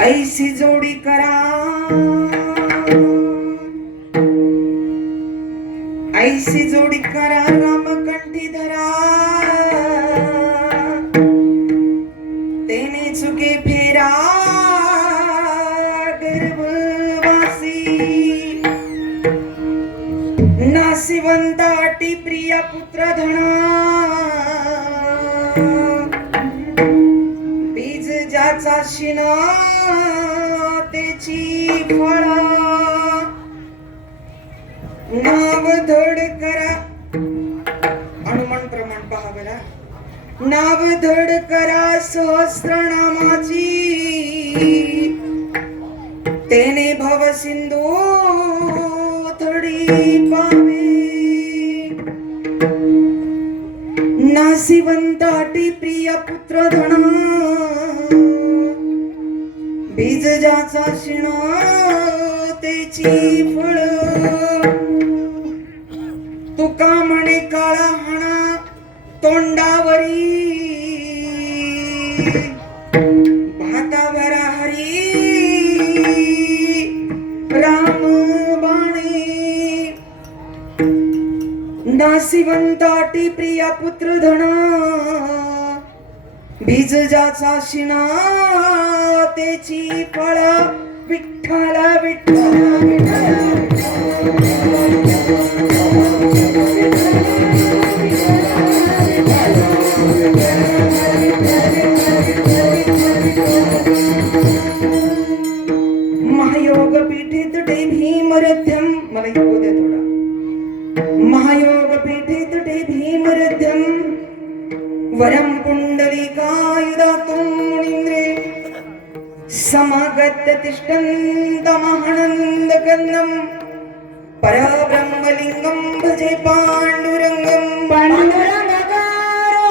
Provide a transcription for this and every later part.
ऐसी जोडी करा, ऐसी जोडी करा रामकंठी धरा, तेने चुके फेरा गर्भवासी, नासिवंता अटी प्रिया पुत्र धना, बीज ज्याचा शिना त्याची फळा, नाव धड करा, हनुमान प्रमाण पहा बरा, नाव धड करा सहस्रनामाची, तेने भव सिंधू थडी पावे, नासिवंताटी प्रिय पुत्र धना, बीज ज्याचा शिणा त्याची फळ, तुका म्हणे काळा हाणा तोंडावरी, भाताभरा हरी राम बाणी, नासिवंताटी प्रिया पुत्र धना, बीज ज्याचा शिणा त्याची फळ, विठ्ठल विठ्ठल महायोग पीठित डे भीमरथ्यम, मला येऊ दे थोडा, महायोग पीठित डे भीमरथ्यम, वरम पुंडलिकायुधातुं मुनीन्द्रे, समागत्य तिष्ठन्तमहानन्दकन्दं, परब्रह्मलिङ्गं भजे पाण्डुरङ्गं, पाण्डुरङ्गकारो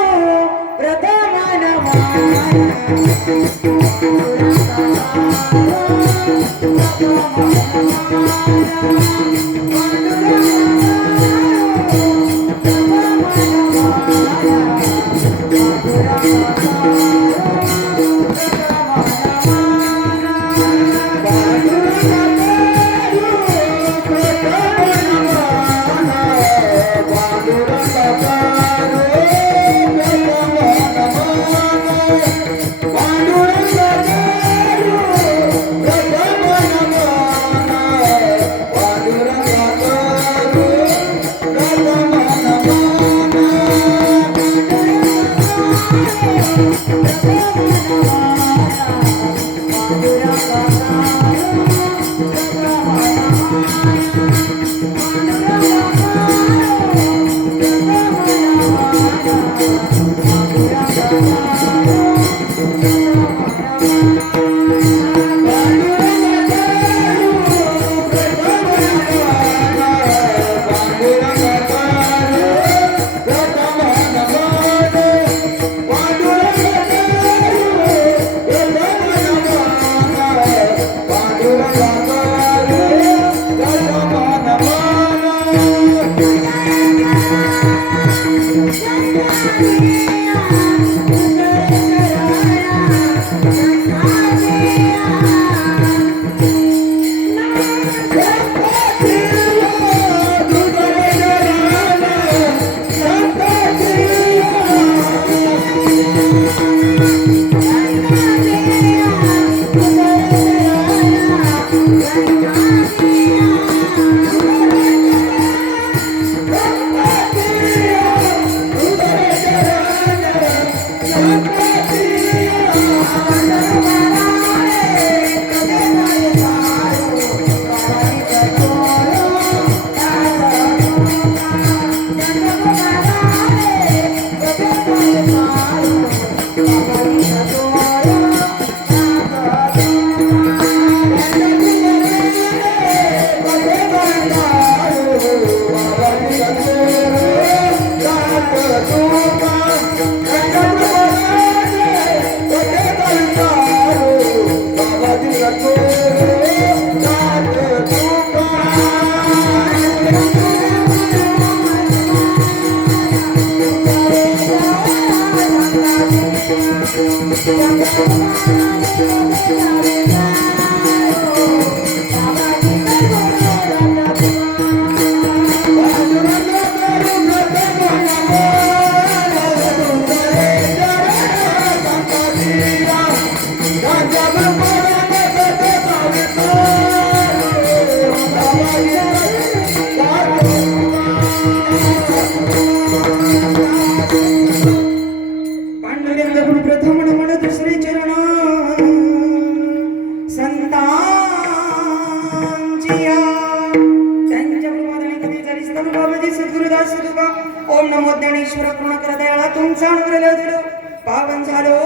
माणसांवर दिलो पावन झालो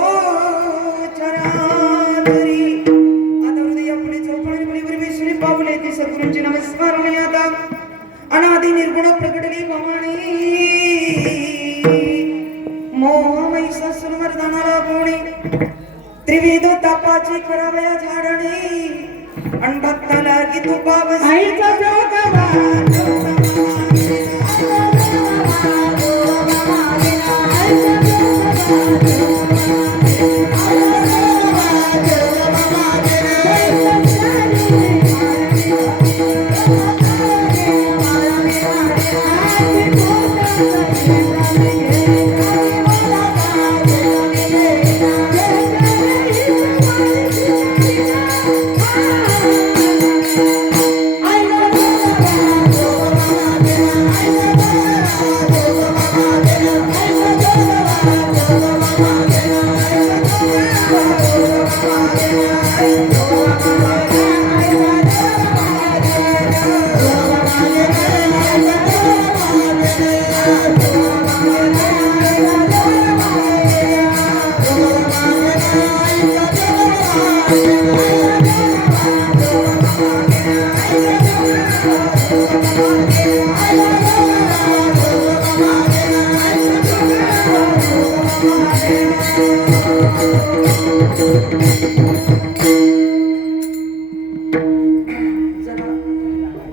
चराचरी. आता हृदय पुढे चौकणी विसुरी पावले ते सद्गुरूंची नमस्कार आणि आता अनादि निर्गुण प्रकटली भवानी मोहमयी ससुरमर्दनाला कोणी त्रिविध तापाची करावया झाडणी अन भक्ताला की तू पावस आईचा जोगवा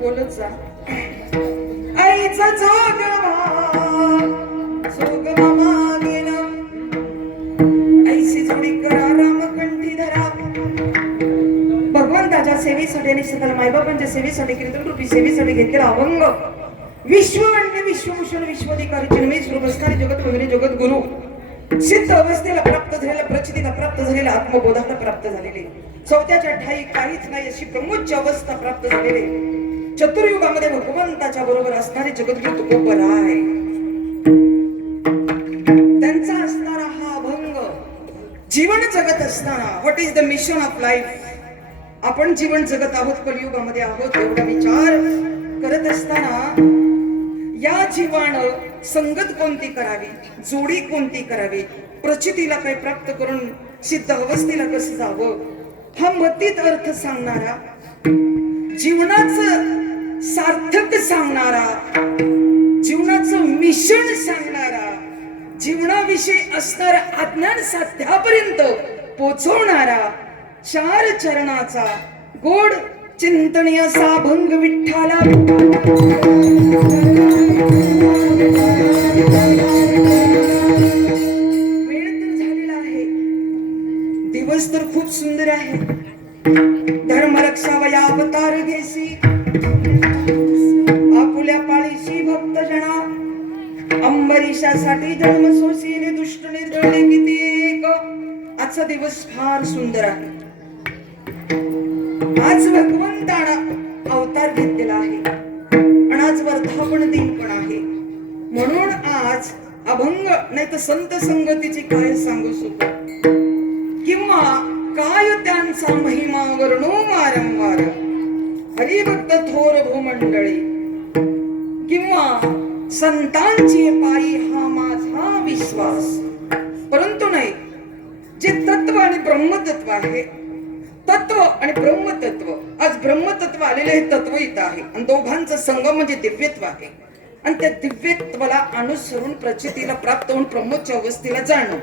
बोलत जा. आईचा जोगवा मागेन ऐसी जोडी करा रामकंठी धरा. भगवंताच्या सेवेसाठी आणि सकल मायबापांच्या सेवेसाठी कीर्तन रूपी सेवेसाठी घेतलेला अभंग विश्ववंद्य विश्वभूषण विश्वाधिकारी जन्मे सर्वस्कारी जगत वगैरे जगत गुरु सिद्ध अवस्थेला प्राप्त झालेला प्रचितीला प्राप्त झालेला आत्मबोधाला प्राप्त झालेले चौथ्याच्या ठाई काहीच नाही अशी ब्रह्मोच्च अवस्था प्राप्त झालेले चतुर्युगामध्ये भगवंताच्या बरोबर असणारे जगद्गुरु तुकोबराय त्यांचा असणारा हा अभंग जीवन जगत असताना what is the mission of life. आपण जीवन जगत आहोत कलियुगामध्ये आहोत एवढा विचार करत असताना या जीवानं संगत कोणती करावी जोडी कोणती करावी प्रचितीला काय प्राप्त करून सिद्ध अवस्थेला कसं जावं हा मतीत अर्थ सांगणारा जीवनाचं सार्थक सांगणारा जीवनाचं मिशन सांगणारा जीवनाविषयी असणाऱ्या अज्ञान साध्यापर्यंत पोचवणारा 4 चरणाचा गोड चिंतनीय असा अभंग विठ्ठला. वेळ तर झालेला आहे दिवस तर खूप सुंदर आहे. धर्म रक्षावया अवतार घेसी आपुल्या पाळीशी भक्त जना अंबरीशासाठी जन्म सोसीने दुष्ट निर्दळले किती एक. आजचा दिवस फार सुंदर आहे. आज भगवंतानं अवतार घेतलेला आहे आणि आज वर्धापन दिन पण आहे. म्हणून आज अभंग नाही तर संत संगतीची काय सांगू शकतो किंवा काय त्यांचा महिमा वर्णो वारंवार हरिभक्त थोर भूमंडळी किंवा संतांची पायी हा माझा विश्वास. परंतु नाही जे तत्व आणि ब्रह्मतत्व आहे तत्व आणि ब्रह्मतत्व आज ब्रह्मतत्व आलेले हे तत्व इथं आहे आणि दोघांचा संगम म्हणजे दिव्यत्व आहे आणि त्या दिव्यत्वाला अनुसरून प्रचितीला प्राप्त होऊन ब्रह्मोच्च अवस्थेला जाणं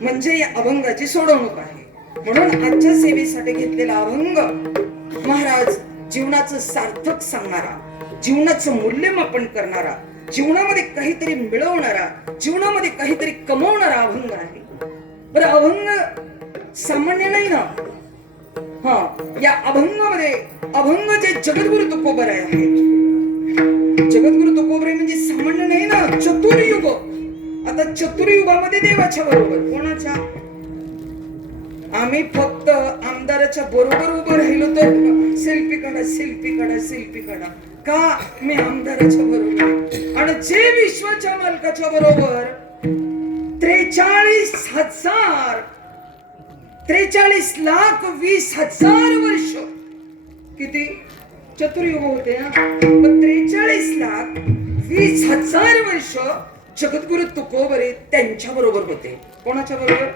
म्हणजे या अभंगाची सोडवणूक आहे. म्हणून आजच्या सेवेसाठी घेतलेला अभंग महाराज जीवनाचं सार्थक सांगणारा जीवनाचं मूल्यमापन करणारा जीवनामध्ये काहीतरी मिळवणारा जीवनामध्ये काहीतरी कमवणारा अभंग आहे. बरं अभंग सामान्य नाही ना. हा या अभंगामध्ये अभंग जे जगद्गुरु तुकोबराय आहेत. जगद्गुरु तुकोबराय म्हणजे सामान्य नाही ना. चतुर्युग आता चतुर्युगामध्ये देवाच्या बरोबर कोणाच्या आम्ही फक्त आमदाराच्या बरोबर उभं राहिलो तर सेल्फी काढा सेल्फी काढा सेल्फी काढा का मी आमदाराच्या बरोबर आणि जे विश्वाच्या मालकाच्या बरोबर 43,20,000 वर्ष किती चतुर्युग होते ना. 43,20,000 वर्ष जगद्गुरु तुकोबरे त्यांच्या बरोबर होते. कोणाच्या बरोबर?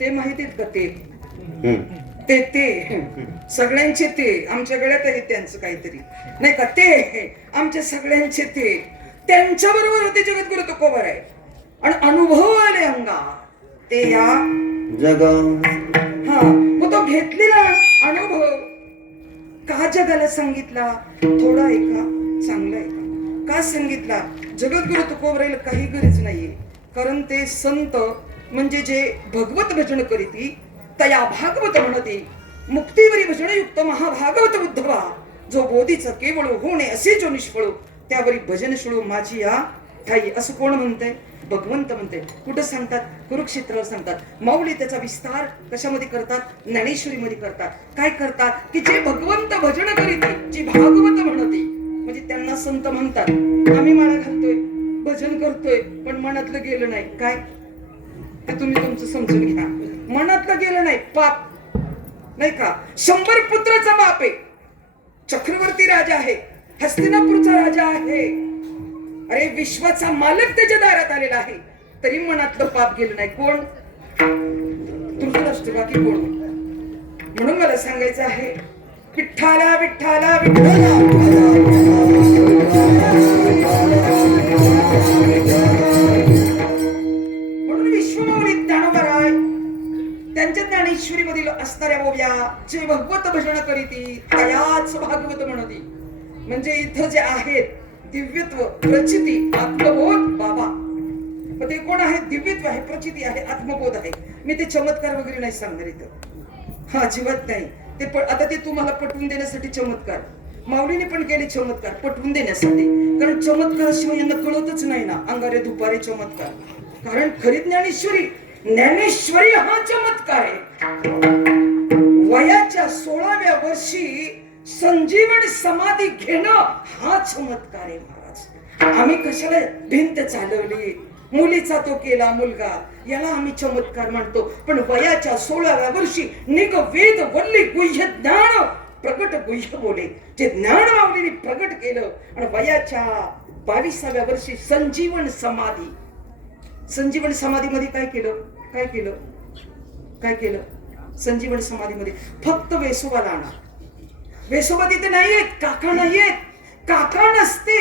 ते माहितीत का? ते सगळ्यांचे ते, आमच्या गळ्यात आहे त्यांचं काहीतरी नाही का? ते आमच्या सगळ्यांचे ते त्यांच्या बरोबर होते जगद्गुरु तुकोबरे. आणि अनुभव आले अंगा ते या जग. हा मग तो घेतलेला अनुभव का जगाला सांगितला? थोडा ऐका, चांगला ऐका. का सांगितला? जगद्गुरु तुकोबरायला काही गरज नाहीये, कारण ते संत म्हणजे जे भगवत भजन करीती तया भागवत म्हणते. मुक्तीवरी भजन युक्त महाभागवत उद्धवा, जो बोधीचं केवळ होणे असे जो निष्फळो, त्यावरी भजन शिळो माझी या ठाई. असं कोण म्हणतंय? भगवंत म्हणते. कुठं सांगतात? कुरुक्षेत्रावर सांगतात. माऊली त्याचा विस्तार कशामध्ये करतात? ज्ञानेश्वरीमध्ये करतात. काय करतात? की जे भगवंत भजन करीते, जी भागवत म्हणते, म्हणजे त्यांना संत म्हणतात. आम्ही माळा घालतोय, भजन करतोय, पण मनातलं गेलं नाही. काय ते तुम्ही तुमचं समजून घ्या. मनातलं गेलं नाही, पाप नाही का? 100 पुत्राचा बाप आहे, चक्रवर्ती राजा आहे, हस्तिनापूरचा राजा आहे. अरे विश्वाचा मालक त्याच्या दारात आलेला आहे, तरी मनातलं पाप गेलं नाही. कोण? धृतराष्ट्र, बाकी कोण? म्हणून मला सांगायचं आहे, विठ्ठला विठ्ठला विठ्ठला. म्हणून विश्वमाऊली ज्ञानोबराय त्यांच्या ज्ञानेश्वरी मधील असणाऱ्या ओव्या, जे भगवत भजन करीती तयाच भागवत म्हणती. म्हणजे इथं जे आहेत दिव्यत्व, प्रचिती, आत्मबोध बाबा. मग ते कोण आहे? दिव्यत्व आहे, प्रचिती आहे, आत्मबोध आहे. मी ते चमत्कार वगैरे नाही सांगणार इथं, हा अजिबात नाही. ते आता ते तुम्हाला पटवून देण्यासाठी चमत्कार माऊलीने पण केले, चमत्कार पटवून देण्यासाठी. कारण चमत्काराशिवाय यांना कळतच नाही ना, अंगारे दुपारी चमत्कार. कारण खरी ज्ञानेश्वरी हा चमत्कार आहे. वयाच्या 16व्या वर्षी संजीवन समाधी घेणं हा चमत्कार आहे महाराज. आम्ही कशाला भिंत चालवली, मुलीचा तो केला मुलगा, याला आम्ही चमत्कार म्हणतो. पण वयाच्या 16व्या वर्षी निग वेद वल्ली गुह्य ज्ञान प्रगट गुह्य बोले, जे ज्ञान माऊलीने प्रगट केलं. आणि वयाच्या 22व्या वर्षी संजीवन समाधी. संजीवन समाधीमध्ये काय केलं? काय केलं? काय केलं? संजीवन समाधीमध्ये फक्त वेसोबाला आणा. वेसोबा तिथे नाहीयेत, काका नाहीयेत. काका नसते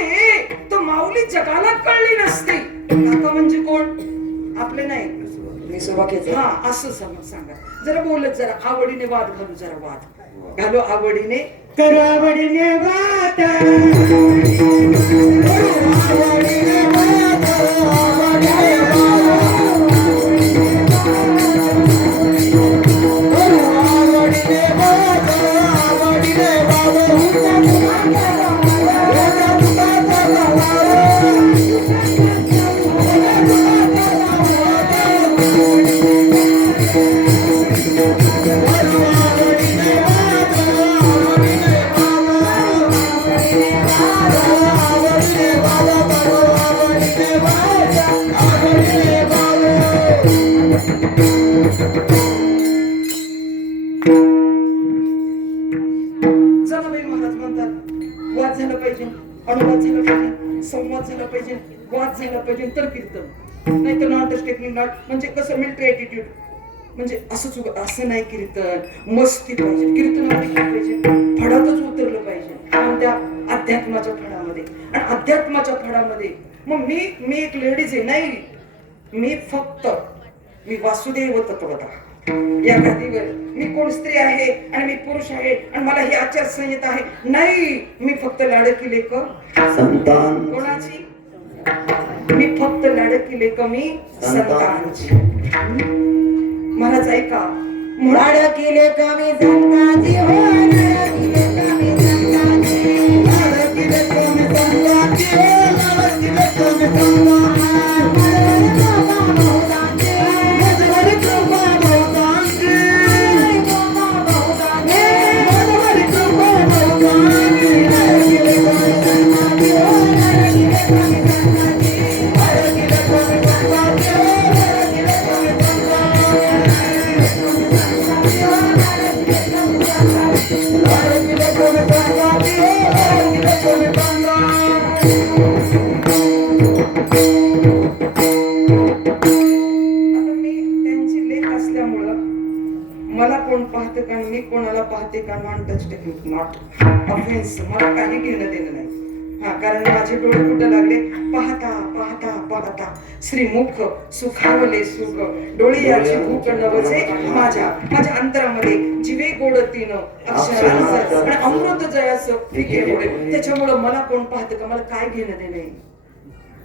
तर माऊली जगाला कळली नसते. काका म्हणजे कोण? आपले नाही, हा असं सांगा. जरा बोलत, जरा आवडीने वाद घालू, जरा वाद घालू आवडीने, करू आवडीने वाद, आवडीने वाद, संवाद झाला पाहिजे, वाद झाला पाहिजे, तर कीर्तन. नाही तर नॉट टेक्निक, नॉट म्हणजे कसं मिलिटरी ॲटिट्यूड, म्हणजे असंच असं नाही. कीर्तन मस्ती पाहिजे, कीर्तनामध्ये काय पाहिजे? फडातच उतरलं पाहिजे. त्या अध्यात्माच्या फडामध्ये. आणि अध्यात्माच्या फडामध्ये मग मी एक लेडीज आहे नाही, मी वासुदेव तत्वता या गादीवर. मी कोण स्त्री आहे आणि मी पुरुष आहे आणि मला ही आचारसंहिता आहे नाही. मी फक्त लाडकी लेक संतान. कोणाची? मी फक्त लाडकी लेक मी संतांची. महाराज ऐका, लाडकी लेक मी संतांची, हो लाडकी लेक मी संतांची, लाडकी लेक मी संतांची, हो लाडकी लेक मी संतांची. कोण पाहते का मी कोणाला पाहते का नॉट ऑफेन्स, मला काही घेणं देणं नाही. हा, कारण माझे डोळे कुठं लागले, पाहता पाहता पाहता श्रीमुख सुखावले सुख डोळे याची भूक नवचे माझ्या अंतरामध्ये जिवे गोड तीन अक्षरांचं आणि अमृत जयाचं फिके डोळे. त्याच्यामुळं मला कोण पाहतं का, मला काय घेणं देणं नाही.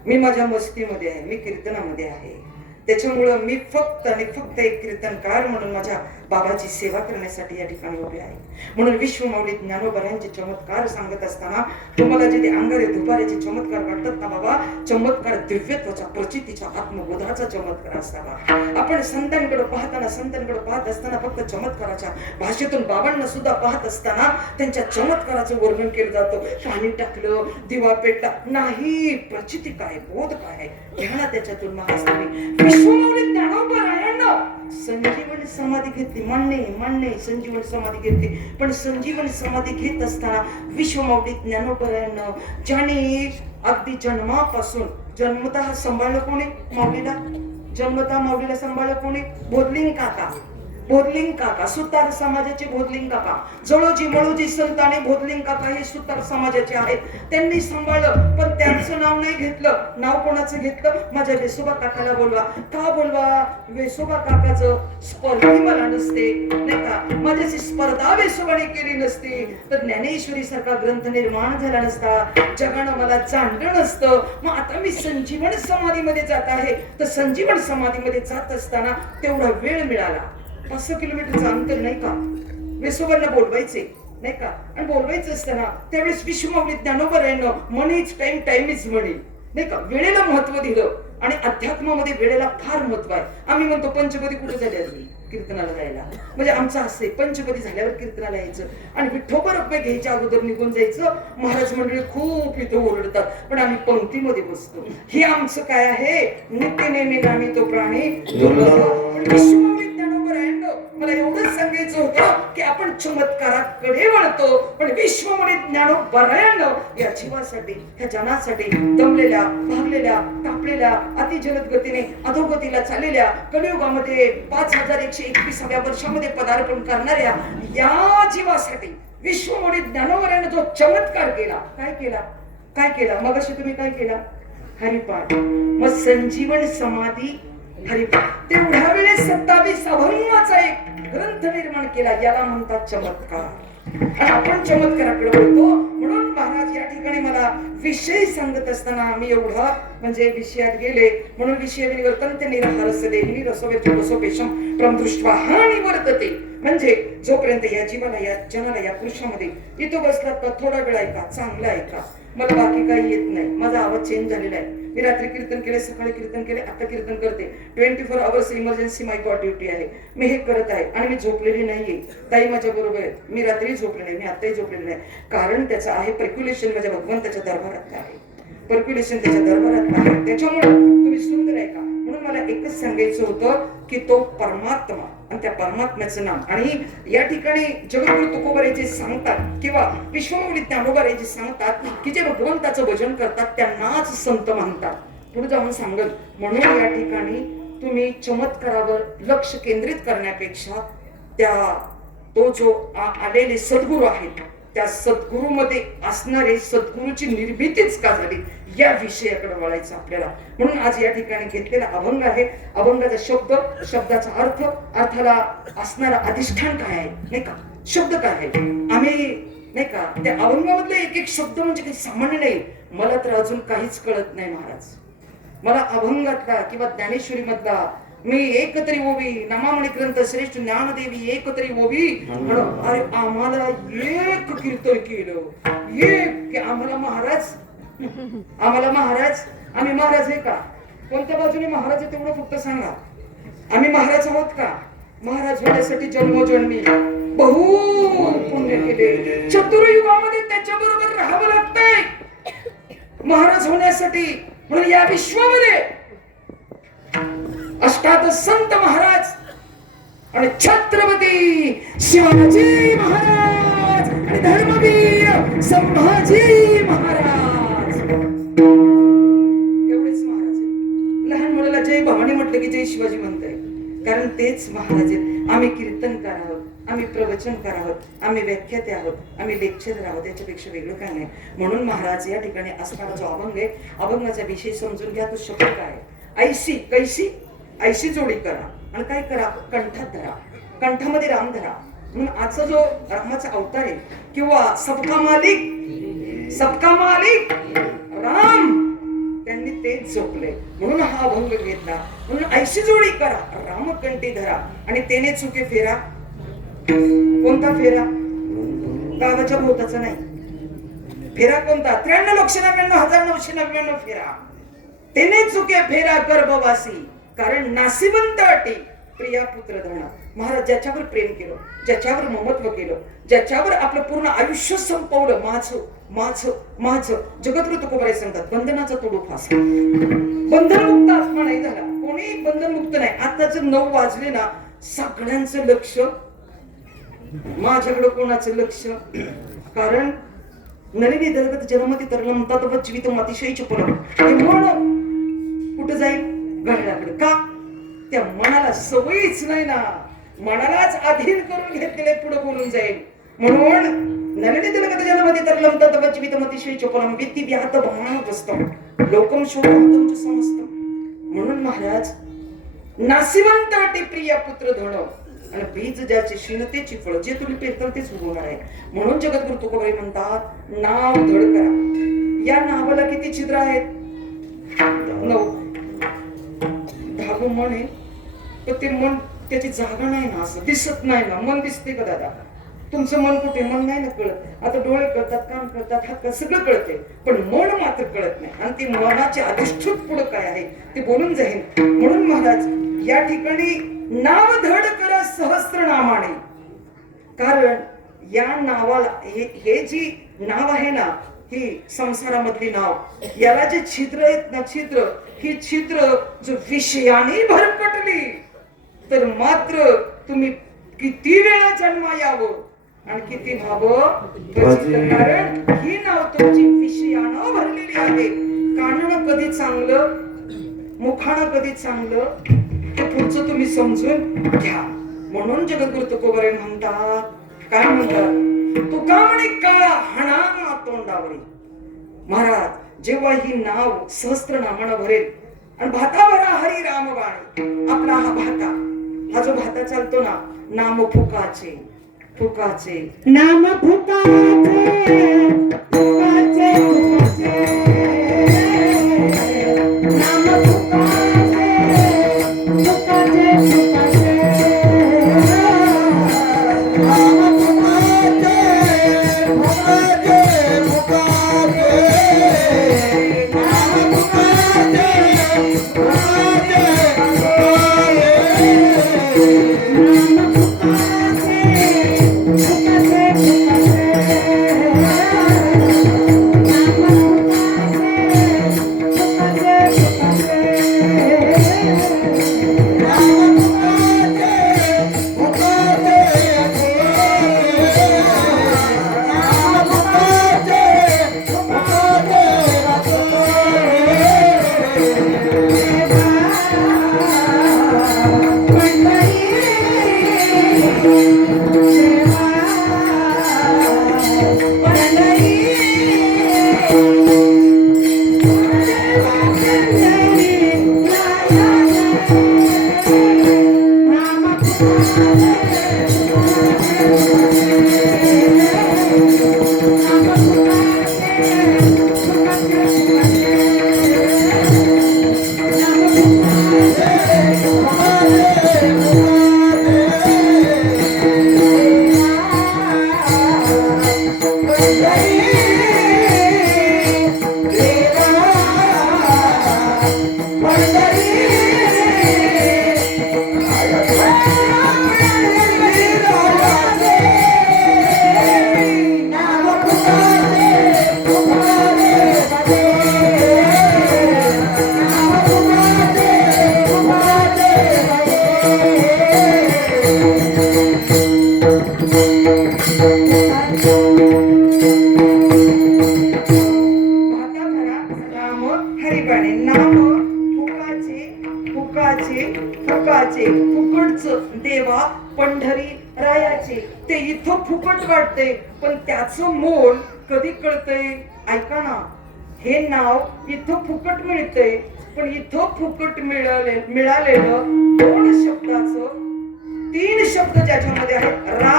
मी माझ्या मस्तीमध्ये आहे, मी कीर्तनामध्ये आहे. त्याच्यामुळं मी फक्त आणि फक्त एक कीर्तनकार म्हणून माझ्या बाबाची सेवा करण्यासाठी या ठिकाणी उभे आहे. म्हणून विश्वमाऊली ज्ञानोबरांचे चमत्कार सांगत असताना तुम्हाला जे ते अंगारे दुपाऱ्याचे चमत्कार वाटतात ना बाबा, चमत्कार दिव्यत्वाचा प्रचितीच्या आत्मबोधाचा चमत्कार असावा. आपण संतांकडे पाहत असताना फक्त चमत्काराच्या भाषेतून बाबांना सुद्धा पाहत असताना त्यांच्या चमत्काराचं वर्णन केलं जातं. पाणी टाकलं, दिवा पेटला नाही, प्रचिती काय, बोध काय घ्या ना त्याच्यातून. महाराज विश्वमाऊली ज्ञानोबरायांना संजीवनी समाधी घेतली, मान्य संजीवनी समाधी घेतली. पण संजीवनी समाधी घेत असताना विश्वमाऊली ज्ञानोबरायांना ज्याने अगदी जन्मापासून जन्मतः सांभाळलं कोणी माऊलीला, जन्मतः माऊलीला सांभाळलं कोणी, बोधलिंग काका सुतार समाजाचे बोधलिंग काका, जळोजी मळोजी संताने बोधलिंग काका हे सुतार समाजाचे आहेत. त्यांनी सांभाळलं, पण त्यांचं नाव नाही घेतलं. नाव कोणाचं घेतलं, माझ्या वेसोबा काकाला बोलवा. का बोलवा, वेसोबा काकाचं स्पर्धी मला नसते नाही का, माझ्याशी स्पर्धा वेसोबाने केली नसती तर ज्ञानेश्वरी सारखा ग्रंथ निर्माण झाला नसता, जगानं मला जाणलं नसतं. मग आता मी संजीवन समाधीमध्ये जात आहे, तर संजीवन समाधीमध्ये जात असताना तेवढा वेळ मिळाला. 500 किलोमीटरचं अंतर नाही का, वेसोबांना बोलवायचे नाही का, आणि बोलवायचं असताना त्यावेळेस विश्वमाऊली ज्ञानोबरायांना मनी इज टाइम इज मनी नाही का, वेळेला महत्व दिलं. आणि अध्यात्मामध्ये वेळेला फार महत्व आहे. आम्ही म्हणतो पंचपदी कुठे झाली असली कीर्तनाला जायला, म्हणजे आमचं असं पंचपदी झाल्यावर कीर्तनाला यायचं आणि विठोबा रुपये घ्यायच्या अगोदर निघून जायचं. महाराज मंडळी खूप इथं ओरडतात, पण आम्ही पंक्तीमध्ये बसतो. हे आमचं काय आहे, नित्य नेहमी नामी तो प्राणी विश्वमाऊली ज्ञानोबरायांना मला एवढंच सांगायचं होतं की आपण चमत्काराकडे वळतो, पण विश्वमाऊली ज्ञानोबरायांना या जीवासाठी, ह्या जनासाठी दमलेल्या, भागलेल्या, तापलेल्या, अति जलद गतीने अधोगतीला चाललेल्या कलियुगामध्ये 5121व्या वर्षामध्ये पदार्पण करणाऱ्या या जीवासाठी विश्वमाऊली ज्ञानोबरायांना जो चमत्कार केला, काय केला मगाशी तुम्ही काय केला, हरिपाठ. मग संजीवन समाधी हरिपाठ, तेवढ्या वेळेस 27 अभंगाचा एक ग्रंथ निर्माण केला, याला म्हणतात चमत्कार. आणि आपण चमत्काराकडे वळतो. म्हणून महाराज या ठिकाणी मला विषय सांगत असताना मी एवढा म्हणजे विषयात गेले. म्हणून विषय विनिवर्तन ते निराहारस्य देहिनी रसोपेशम प्रमदृष्ट्वा हानी वर्तते. म्हणजे जोपर्यंत या जीवाला, या जनाला, या पुरुषामध्ये इथं बसलात का थोडा वेळ ऐका, चांगला ऐका, मला बाकी काही येत नाही, माझा आवाज चेंज झालेला आहे. मी रात्री कीर्तन केले, सकाळी कीर्तन केले, आता कीर्तन करते. 24 आवर्स इमर्जन्सी माय गॉड ड्युटी आहे, मी हे करत आहे. आणि मी झोपलेली नाहीये, ताई माझ्या बरोबर आहे, मी रात्री झोपले नाही, मी आताही झोपलेली नाही. कारण त्याचं आहे पर्क्युलेशन माझ्या भगवंताच्या दरबारात आहे, पर्क्युलेशन त्याच्या दरबारात आहे. त्याच्यामुळे तुम्ही सुंदर आहे का. म्हणून मला एकच सांगायचं होतं की तो परमात्मा आणि त्या परमात्म्याचं नाम. आणि या ठिकाणी जगद्गुरु तुकोबारायचे सांगतात किंवा विश्वमाऊली ज्ञानोबरायचे सांगतात की जे भगवंताचं भजन करतात त्यांनाच संत म्हणतात. पुढे जाऊन सांगत. म्हणून या ठिकाणी तुम्ही चमत्कारावर लक्ष केंद्रित करण्यापेक्षा तो जो आलेले सद्गुरू आहेत त्या सद्गुरूमध्ये असणारे सद्गुरूची निर्मितीच का झाली या विषयाकडे वळायचं आपल्याला. म्हणून आज या ठिकाणी घेतलेला अभंग आहे. अभंगाचा शब्द, शब्दाचा अर्थ, अर्थाला असणारा अधिष्ठान काय आहे नाही का, शब्द काय आहे. आम्ही नाही का त्या अभंगामधले एक एक शब्द म्हणजे काही सामान्य नाही. मला तर अजून काहीच कळत नाही महाराज. मला अभंगातला किंवा ज्ञानेश्वरी मधला मी एकतरी ओवी नामामणी ग्रंथ श्रेष्ठ ज्ञानदेवी एकतरी ओवी, अरे आम्हाला एक कीर्तन केलं, एक आम्हाला महाराज आम्ही महाराज आहे का, कोणत्या बाजूने महाराज आहे तेवढं फक्त सांगा. आम्ही महाराज आहोत का. महाराज होण्यासाठी जन्मोजन्मी बहु पुण्य केले, चतुर्युगामध्ये त्याच्या बरोबर राहावं लागतंय महाराज होण्यासाठी. म्हणून या विश्वामध्ये अष्टादश संत महाराज आणि छत्रपती शिवाजी महाराज आणि धर्मवीर संभाजी महाराज एवढेच महाराज आहे. लहान मुलाला जय भवानी म्हटलं की जय शिवाजी म्हणताय. कारण तेच महाराज आहेत. आम्ही कीर्तनकार आहोत, आम्ही प्रवचनकार आहोत, आम्ही व्याख्याते आहोत, आम्ही लेक्चरर आहोत, याच्यापेक्षा वेगळं काय नाही. म्हणून महाराज या ठिकाणी असणारा जो अभंग आहे, अभंगाचा विषय समजून घ्या. तो शब्द काय आहे? ऐशी कैसी, ऐशी जोडी करा आणि काय करा, कंठात धरा, कंठामध्ये राम धरा. म्हणून आजचा जो रामाचा अवतार आहे किंवा सबका मालिक राम, त्यांनी तेच झोपले. म्हणून हा अभंग घेतला. म्हणून ऐशी जोडी करा, रामकंठी धरा आणि तेने चुके फेरा. कोणता फेरा? गावाच्या भोवताचा नाही. फेरा कोणता? 93,99,999 फेरा. तेने चुके फेरा गर्भवासी, कारण नासिवंत अटी प्रिया पुत्र धरणा. महाराज ज्याच्यावर प्रेम केलं, ज्याच्यावर ममत्व केलं, ज्याच्यावर आपलं पूर्ण आयुष्य संपवलं, माझं जगद्गुरु तुकोबाराय सांगतात, बंधनाचा तोडू फास. बंधनमुक्त आत्मा नाही झाला, कोणी बंधनमुक्त नाही. आता जर 9 वाजले ना, सगळ्यांचं लक्ष माझ्याकडे. कोणाचं लक्ष? कारण नलिनी दलगत जन्मती तरलं म्हणतात जीवित अतिशयची पुनः. हे मन कुठं जाईल? घड्याळाकडे. का? त्या मनाला सवयीच नाही ना, मनालाच अधीन करून घेतलेले पुढे बोलून जाईल. म्हणून नलिनी दलगत जन्मती तरलं म्हणतात जीवित अतिशयची पुनः वित्ती व्याहत भान पुस्तम लोकम शोभम समस्त. म्हणून महाराज नासिवंत अटी प्रिय पुत्र धन, आणि बीज ज्याचे शिणतेची फळ, जे तुम्ही पेरताल तेच उगवणार आहे. म्हणून जगद्गुरु तुकोबाराय म्हणतात, नाव धड करा. या नावाला किती छिद्र आहेत? 9. 10 मन आहे, तर ते मन त्याची जागा नाही ना, असं दिसत नाही ना. मन दिसते का दादा? तुमचं मन कुठे? मन नाही ना कळत. आता डोळे कळतात, कान कळतात, हात सगळं कळते, पण मन मात्र कळत नाही. आणि ते मनाचे अधिष्ठित पुढं काय आहे ते बोलून जाईल. म्हणून महाराज या ठिकाणी नाव धड करा सहस्त्रनामाने, कारण या नावाला हे जी नाव आहे ना, ही संसारामधली नाव, याला जे छिद्र आहेत ना, छिद्र, ही छिद्र जो विषयाने भरकटली तर मात्र तुम्ही किती वेळा जन्मा यावं आणि किती व्हावं. कारण ही नाव तुमची विषयानं भरलेली आहे. कानानं कधी चांगलं, मुखानं कधी चांगलं, ते पुढचं तुम्ही समजून घ्या. म्हणून जगद्गुरु तुकोबाराय म्हणतात, काय म्हणतात? तुका म्हणे काळा हणा तोंडावरी. महाराज जेव्हा ही नाव सहस्त्रनामानं भरेल आणि भाता भरा हरी राम वाणी, आपला हा भाता, हा जो भाता चालतो ना, नाम फुकाचे फुकाचे, नाम फुकाचे फुकाचे फुकाचे, नाम फुकाचे फुकाचे फुकाचे, नाम फुकाचे फुकाचे फुकाचे, नाम फुकाचे फुकाचे फुकाचे, नाम हरिबाणे नाम फुकाचे फुकाचे फुकाचे, फुकट ते इथं फुकट वाटते, पण त्याचं मोल कधी कळतंय? ऐका ना, हे नाव इथं फुकट मिळतंय, पण इथं फुकट मिळालेलं 2 शब्दाचं 3 शब्द ज्याच्यामध्ये आहेत रा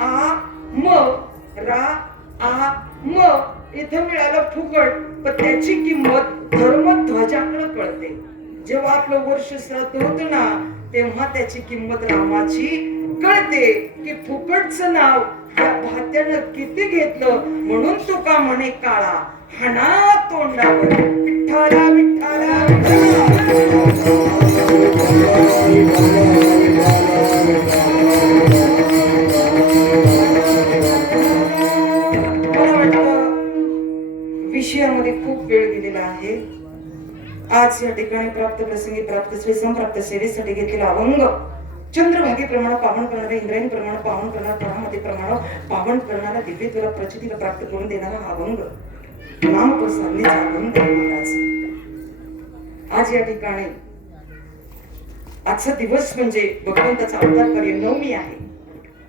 आ म, रा आ म, इथं मिळालं फुकट, पण त्याची किंमत धर्मध्वजाकडे कळते. जेव्हा आपलं वर्ष श्राद्ध होतं ना, तेव्हा त्याची किंमत रामाची कळते की फुकटचं नाव या भात्यानं किती घेतलं. म्हणून तुका म्हणे काळा हाणा तोंडावर, विठ्ठला विठ्ठला मला वाटतं विषयामध्ये खूप वेळ गेलेला आहे. आज या ठिकाणी प्राप्त प्रसंगी प्राप्त श्री संप्राप्त सेवेसाठी घेतलेला अभंग चंद्रभागे प्रमाण पावन करणारा, इंद्रायणी प्रमाण पावन करणारा, परामती प्रमाण पावन करणारा, दिव्यत्वला प्रचितीला प्राप्त करून देणारा हा अभंग नाम प्रसारणीचा अभंग महाराज. आज या ठिकाणी आजचा दिवस म्हणजे भगवंताचा अवतार कार्य नवमी आहे,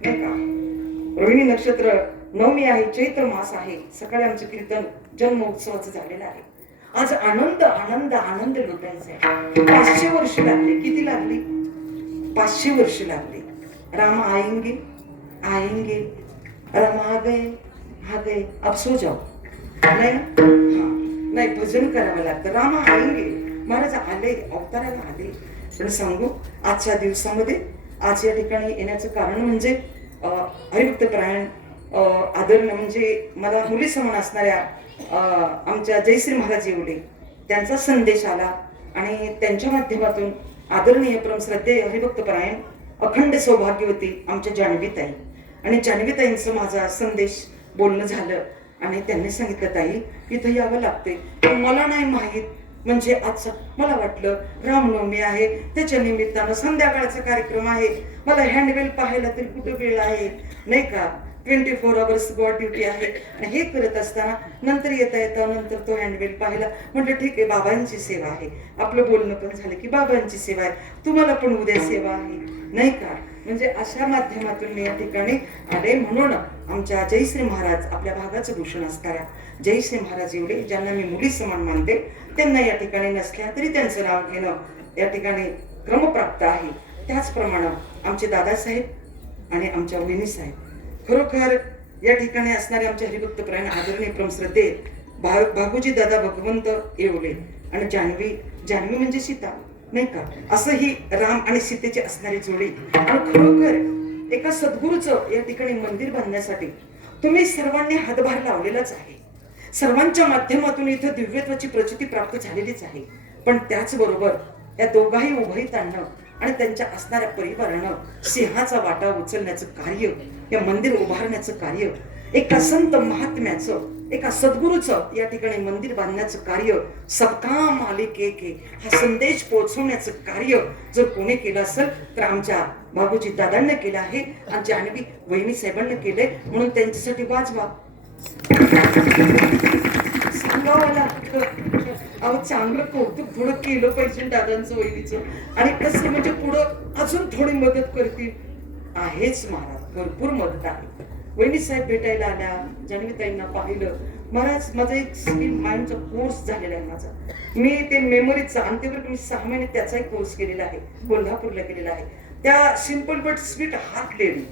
नाही का? रोहिणी नक्षत्र नवमी आहे, चैत्र मास आहे. सकाळी आमचं कीर्तन जन्म उत्सवाचं झालेलं आहे. आज आनंद आनंद आनंद लुटायचा आहे. 500 वर्ष लागली. किती लागली? 500 वर्ष लागली. राम आएंगे आएंगे, राम आ गए अब सो जाओ. नाही ना? हा, नाही, भजन करावं लागतं. राम आएंगे, महाराज आले, अवताराला आले. पण सांगू, आजच्या दिवसामध्ये आज या ठिकाणी येण्याचं कारण म्हणजे हरिभक्त परायण आदरणीय म्हणजे मला मुली समान असणाऱ्या आमच्या जयश्री महाराज येवले त्यांचा संदेश आला आणि त्यांच्या माध्यमातून आदरणीय परमश्रद्धेय हरिभक्त परायण अखंड सौभाग्यवती आमच्या जान्हवीताई आणि जान्हवीताईंचं माझा संदेश बोलणं झालं आणि त्यांनी सांगितलं, ताई इथं यावं लागते. मला नाही माहीत, म्हणजे आजचं मला वाटलं रामनवमी आहे, त्याच्या निमित्तानं संध्याकाळचा कार्यक्रम आहे, मला हँडवेल पाहायला तरी कुठे वेळ आहे, नाही का? 24 आवर्स गॉड ड्युटी आहे. आणि हे करत असताना नंतर येता नंतर तो हँडवेल पाहिला. म्हटलं ठीक आहे, बाबांची सेवा आहे. आपलं बोलणं पण झालं की बाबांची सेवा आहे, तुम्हाला पण उद्या सेवा आहे, नाही का? म्हणजे अशा माध्यमातून मी या ठिकाणी आले. म्हणून आमच्या जयश्री महाराज, आपल्या भागाचं भूषण असणाऱ्या जयश्री महाराज एवढे, ज्यांना मी मुली समान मानते, त्यांना या ठिकाणी नसल्या तरी त्यांचं नाव घेणं या ठिकाणी क्रमप्राप्त आहे. त्याचप्रमाणे आमचे दादासाहेब आणि आमच्या वहिनी साहेब, खरोखर या ठिकाणी असणारे आमचे हरिभक्त परायण आदरणीय परमश्रद्धेय भागोजी दादा भगवंत येवले आणि जान्हवी म्हणजे सीता, नाही का? असं ही राम आणि सीतेची असणारी जोडी. आणि खरोखर एका सद्गुरूचं या ठिकाणी मंदिर बांधण्यासाठी तुम्ही सर्वांनी हातभार लावलेलाच आहे. सर्वांच्या माध्यमातून इथं दिव्यत्वाची प्रचिती प्राप्त झालेलीच आहे. पण त्याचबरोबर या दोघाही उभयीत आणणं आणि त्यांच्या असणाऱ्या परिवारानं सिंहाचा वाटा उचलण्याचं कार्य, या मंदिर उभारण्याचं कार्य, एका संत महात्म्याचं, एका सद्गुरूचं या ठिकाणी मंदिर बांधण्याचं कार्य, सबका मालिक एक आहे हा संदेश पोहोचवण्याचं कार्य जर कोणी केलं असेल तर आमच्या बाबूजी दादांना केलं आहे, आमच्या जान्हवी वहिनी साहेबांना केलंय. म्हणून त्यांच्यासाठी वाजवा, सांगावं लागतं. अहो, चांगलं कौतुक थोडं केलं पाहिजे दादांचं वहिनीचं. आणि कसं म्हणजे पुढं अजून थोडी मदत करतील आहेच महाराज, भरपूर मदत आहे. वहिनी साहेब भेटायला आल्या, जान्हवीताईंना पाहिलं. महाराज, माझा एक स्किल माइंडचा कोर्स झालेला आहे माझा. मी ते मेमरीचा आणि ते मी 6 महिने त्याचाही कोर्स केलेला आहे, कोल्हापूरला केलेला आहे. त्या simple but sweet heart lady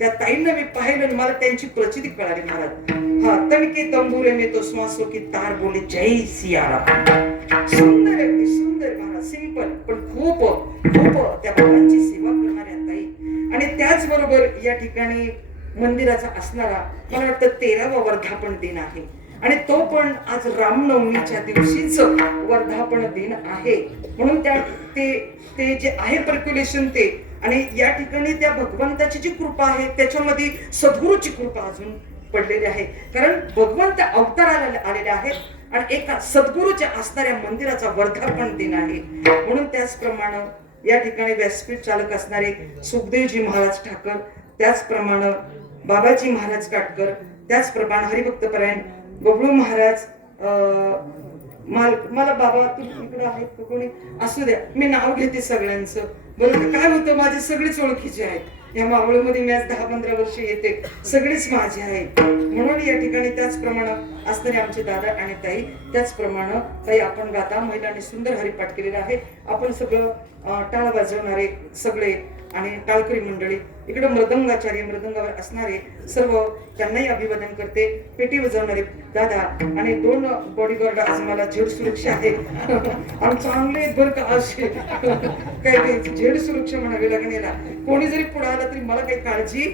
त्या ताईंना मी पाहिलं, मला त्यांची प्रचिती कळाली महाराज. हा, तणके तंबुरे में तो श्वासो की तार बोले जय सियाराम. सुंदर, अगदी सुंदर महाराज, सिंपल पण खूप खूप त्या बाबांची सेवा करणाऱ्या ताई. आणि त्याचबरोबर या ठिकाणी मंदिराचा असणारा मला वाटतं 13वा वर्धापन दिन आहे आणि तो पण आज रामनवमीच्या दिवशीच वर्धापन दिन आहे. म्हणून ते जे आहे पर्क्युलेशन ते, आणि या ठिकाणी त्या भगवंताची जी कृपा आहे त्याच्यामध्ये सद्गुरूची कृपा अजून पडलेली आहे. कारण भगवंत अवताराला आलेले आहेत आणि एका सद्गुरूच्या असणाऱ्या मंदिराचा वर्धापन दिन आहे. म्हणून त्याचप्रमाणे या ठिकाणी व्यासपीठ चालक असणारे सुखदेवजी महाराज ठाकर, त्याचप्रमाणे बाबाजी महाराज काटकर, त्याचप्रमाणे हरिभक्त परायण बबळू महाराज, मला बाबा तुम्ही इकडे आहेत कोणी असू द्या, मी नाव घेते सगळ्यांचं. बरोबर, काय होतं, माझे सगळेच ओळखीचे आहेत. या मावळमध्ये मी आज 10-15 वर्ष येते, सगळीच माझी आहे. म्हणून या ठिकाणी त्याचप्रमाणे असणारे आमचे दादा आणि ताई, त्याचप्रमाणे ताई आपण गाता महिलांनी सुंदर हरिपाठ केलेला आहे. आपण सगळं टाळ वाजवणारे सगळे आणि टाळकरी मंडळी, इकडे मृदंगाचार्य मृदंगावर असणारे सर्व त्यांनाही अभिवादन करते. पेटी वाजवणारे दादा आणि 2 बॉडीगार्ड आज मला झेड सुरक्षा आहे आणि चांगले बरं का असे काय झेड सुरक्षा म्हणावी लागेल याला. कोणी जरी पुढे आला तरी मला काही काळजी,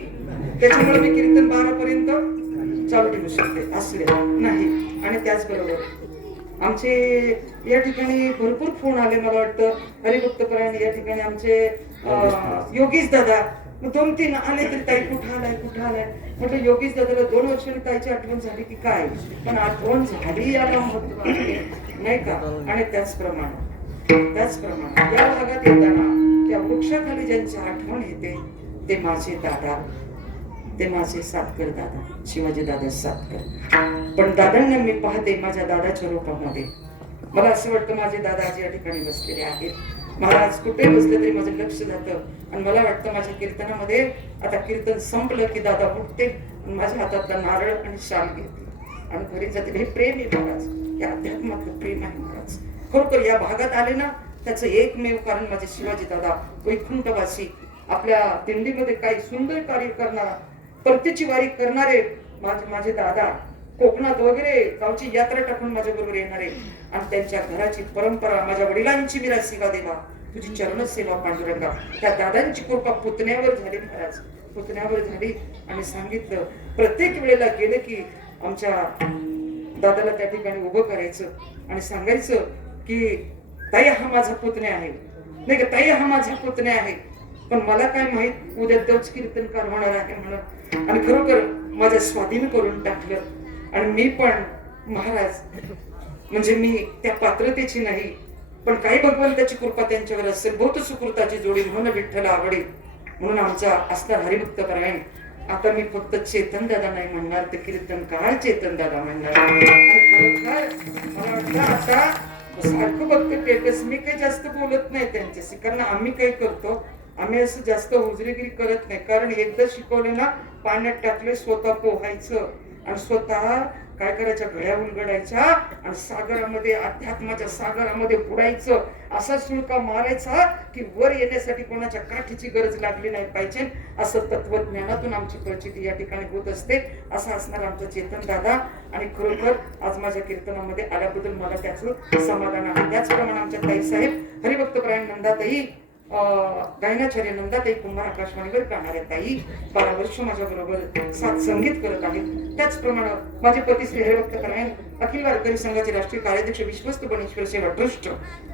त्याच्यामुळे मी कीर्तन 12 पर्यंत चालू ठेवू शकते असले नाही. आणि त्याचबरोबर आमचे या ठिकाणी भरपूर फोन आले. मला वाटतं हरिभक्तपरायण या ठिकाणी आमचे योगीश दादा 2-3 आले तरी ताई कुठं आलाय म्हटलं योगीश दादाला 2 वर्षांनी ताईची आठवण झाली की काय, पण आठवण झाली याला महत्व आहे नाही का. आणि त्याचप्रमाणे या भागात येताना त्या वृक्षाखाली ज्यांची आठवण येते ते माझे दादा, ते माझे सातकर दादा, शिवाजी दादा सातकर. पण दादांना मी पाहते माझ्या दादाच्या रूपामध्ये. मला असं वाटतं माझे दादा आज या ठिकाणी बसलेले आहेत. महाराज कुठे बसले तरी माझं लक्ष जातं आणि मला वाटतं माझ्या कीर्तनामध्ये आता कीर्तन संपलं की दादा उठते आणि माझ्या हातातला नारळ आणि शाल घेते आणि घरी जाते. हे प्रेम आहे महाराज, या अध्यात्मातलं प्रेम आहे महाराज. खरोखर या भागात आले ना त्याचं एकमेव कारण माझे शिवाजी दादा वैकुंठवासी, आपल्या दिंडीमध्ये काही सुंदर कार्य करणारा, परतीची वारी करणारे माझे दादा, कोकणात वगैरे गावची यात्रा टाकून माझ्या बरोबर येणारे आणि त्यांच्या घराची परंपरा, माझ्या वडिलांची मीरा सेवा देवा, तुझी चरण सेवा पांडुरंगा, त्या दादांची कृपा पुतण्यावर झाली महाराज, पुतण्यावर झाली. आणि सांगितलं प्रत्येक वेळेला गेलं की आमच्या दादाला त्या ठिकाणी उभं करायचं आणि सांगायचं की ताई हा माझा पुतण्या आहे, नाही का ताई हा माझा पुतण्या आहे. पण मला काय माहित उद्या तोच कीर्तनकार होणार आहे म्हणून. आणि खरोखर माझ्या स्वाधीन करून टाकलं. आणि मी पण महाराज म्हणजे मी त्या पात्रतेची नाही, पण काही भगवंताची कृपा त्यांच्यावर असेल, बहुत सुकृताची जोडी म्हणून विठ्ठल आवडी. म्हणून आमचा असणार हरिभक्तपरायण. आता मी फक्त चेतन दादा नाही म्हणणार, ते कीर्तनकार चेतन दादा म्हणणार. मला वाटतं आता सारखं बघतो टेटस, मी काही जास्त बोलत नाही त्यांच्याशी, कारण आम्ही काही करतो, आम्ही असं जास्त हुजरेगिरी करत नाही. कारण एकदा शिकवले ना पाण्यात टाकले स्वतः पोहायचं आणि स्वतः काय करायच्या घड्या उलगडायच्या आणि सागरामध्ये, अध्यात्माच्या सागरामध्ये बुडायचं. असा सुळका मारायचा की वर येण्यासाठी कोणाच्या काठीची गरज लागली नाही पाहिजे. असं तत्वज्ञानातून आमची प्रचिती या ठिकाणी होत असते. असं असणार आमचं चेतन दादा. आणि खरोखर आज माझ्या कीर्तनामध्ये आल्याबद्दल मला त्याचं समाधान आहे. त्याचप्रमाणे आमच्या ताई साहेब हरिभक्तपरायण नंदाताई, गायनाचार्य नंदाताई कुंभार आकाशवाणीवर गाणाऱ्या ताई 12 वर्ष माझ्या बरोबर साथ संगीत करत आहेत. त्याचप्रमाणे माझे पती श्री हरिभक्तपरायण अखिल वारकरी संघाचे राष्ट्रीय कार्याध्यक्ष विश्वस्त बनेश्वर सेवा ट्रस्ट.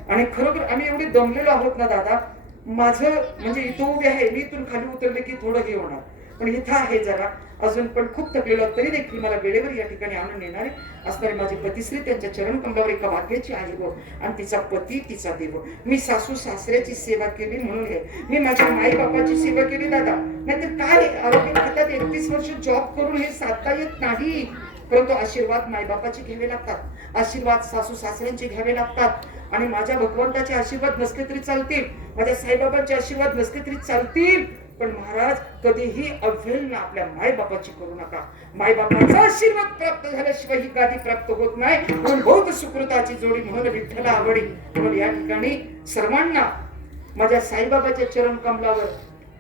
आणि खरोखर आम्ही एवढे दमलेलो आहोत ना दादा, माझं म्हणजे इथं उभे आहे, मी इथून खाली उतरले की थोडं हे होणार, पण इथं आहे जरा अजून पण खूप थकलेलो, तरी देखील मला वेळेवर या ठिकाणी आणून येणारे असणारे माझे पतिश्री त्यांच्या चरण कमलावर एका वाक्याची आहे व आणि तिचा पती तिचा देव. मी सासू सासऱ्याची सेवा केली म्हणून हे, मी माझ्या आई बापाची सेवा केली दादा. नाहीतर काय आरोग्य खात्यात 31 वर्ष जॉब करून हे साधता येत नाही. परंतु आशीर्वाद मायबापाचे घ्यावे लागतात, आशीर्वाद सासू सासऱ्यांचे घ्यावे लागतात. आणि माझ्या भगवंताचे आशीर्वाद नसले तरी चालतील, माझ्या साईबाबांचे आशीर्वाद नसले तरी चालतील, पण महाराज कधीही अवहेलना आपल्या मायबापाची करू नका. मायबापाचा आशीर्वाद प्राप्त झाल्याशिवाय ही गादी प्राप्त होत नाही. म्हणून बहुत सुकृताची जोडी म्हणून विठ्ठला आवडी. म्हणून या ठिकाणी सर्वांना माझ्या साईबाबाच्या चरण कमलावर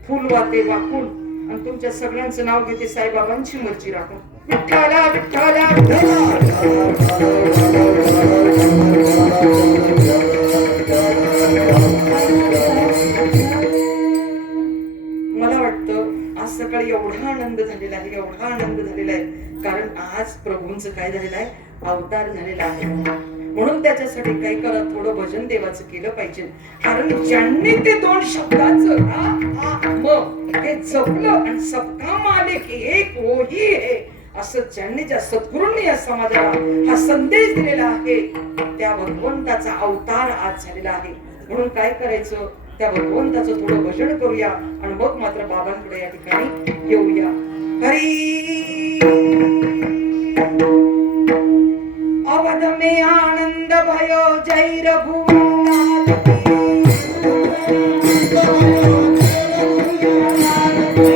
फुल वाते वाकून आणि तुमच्या सगळ्यांचं नाव घेते साईबाबांची मर्जी राखून. विठ्ठला विठ्ठला मला वाटतं आज सकाळी एवढा आनंद झालेला आहे, एवढा आनंद झालेला आहे, कारण आज प्रभूंचं काय झालेलं आहे, अवतार झालेला आहे. म्हणून त्याच्यासाठी काय करा, थोडं भजन देवाचं केलं पाहिजे. कारण ज्यांनी ते 2 शब्दाचं हे जपलं आणि सबका मालिक एक वही है असं ज्यांनी, ज्या सद्गुरूंनी या समाजाला हा संदेश दिलेला आहे, त्या भगवंताचा अवतार आज झालेला आहे. म्हणून काय करायचं, त्या भगवंताचं थोडं भजन करूया आणि मग मात्र बाबांकडे या ठिकाणी येऊया. हरी अवध में आनंद भयो जय रघुनाथ की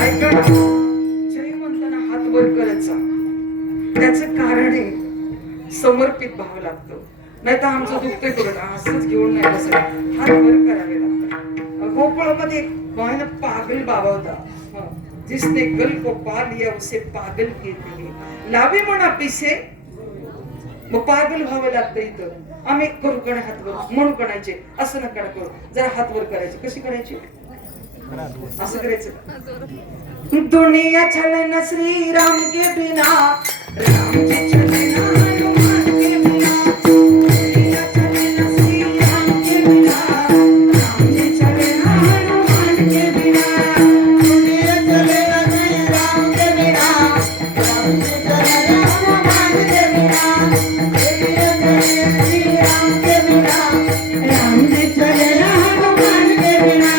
ऐका ना, जय म्हणताना हात वर करायचा. त्याचं कारण आहे समर्पित भाव लागतो. नाही तर आमचं दुखतंय करून असंच घेऊन नाही बसत, हात वर करावे लागतात. गोकुळामध्ये एक मोहन पागल बाबा होता. जिसने गल को पा लिया उसे पागल कहते हैं. लावे म्हणा पिसे, मग पागल व्हावं लागतं इथं. आम्ही करू कणे हात वर म्हणून कणायचे, असं नका करू. जरा हात वर करायचे. कशी करायची? असं करायचं. दुनिया चले ना श्री राम के बिना, राम जी चले ना हनुमान के बिना. दुनिया चले ना श्री राम के बिना, राम जी चले ना हनुमान के बिना. दुनिया चले ना श्री राम के बिना, राम जी चले ना हनुमान के बिना. दुनिया चले ना श्री राम के बिना, राम जी चले ना हनुमान के बिना.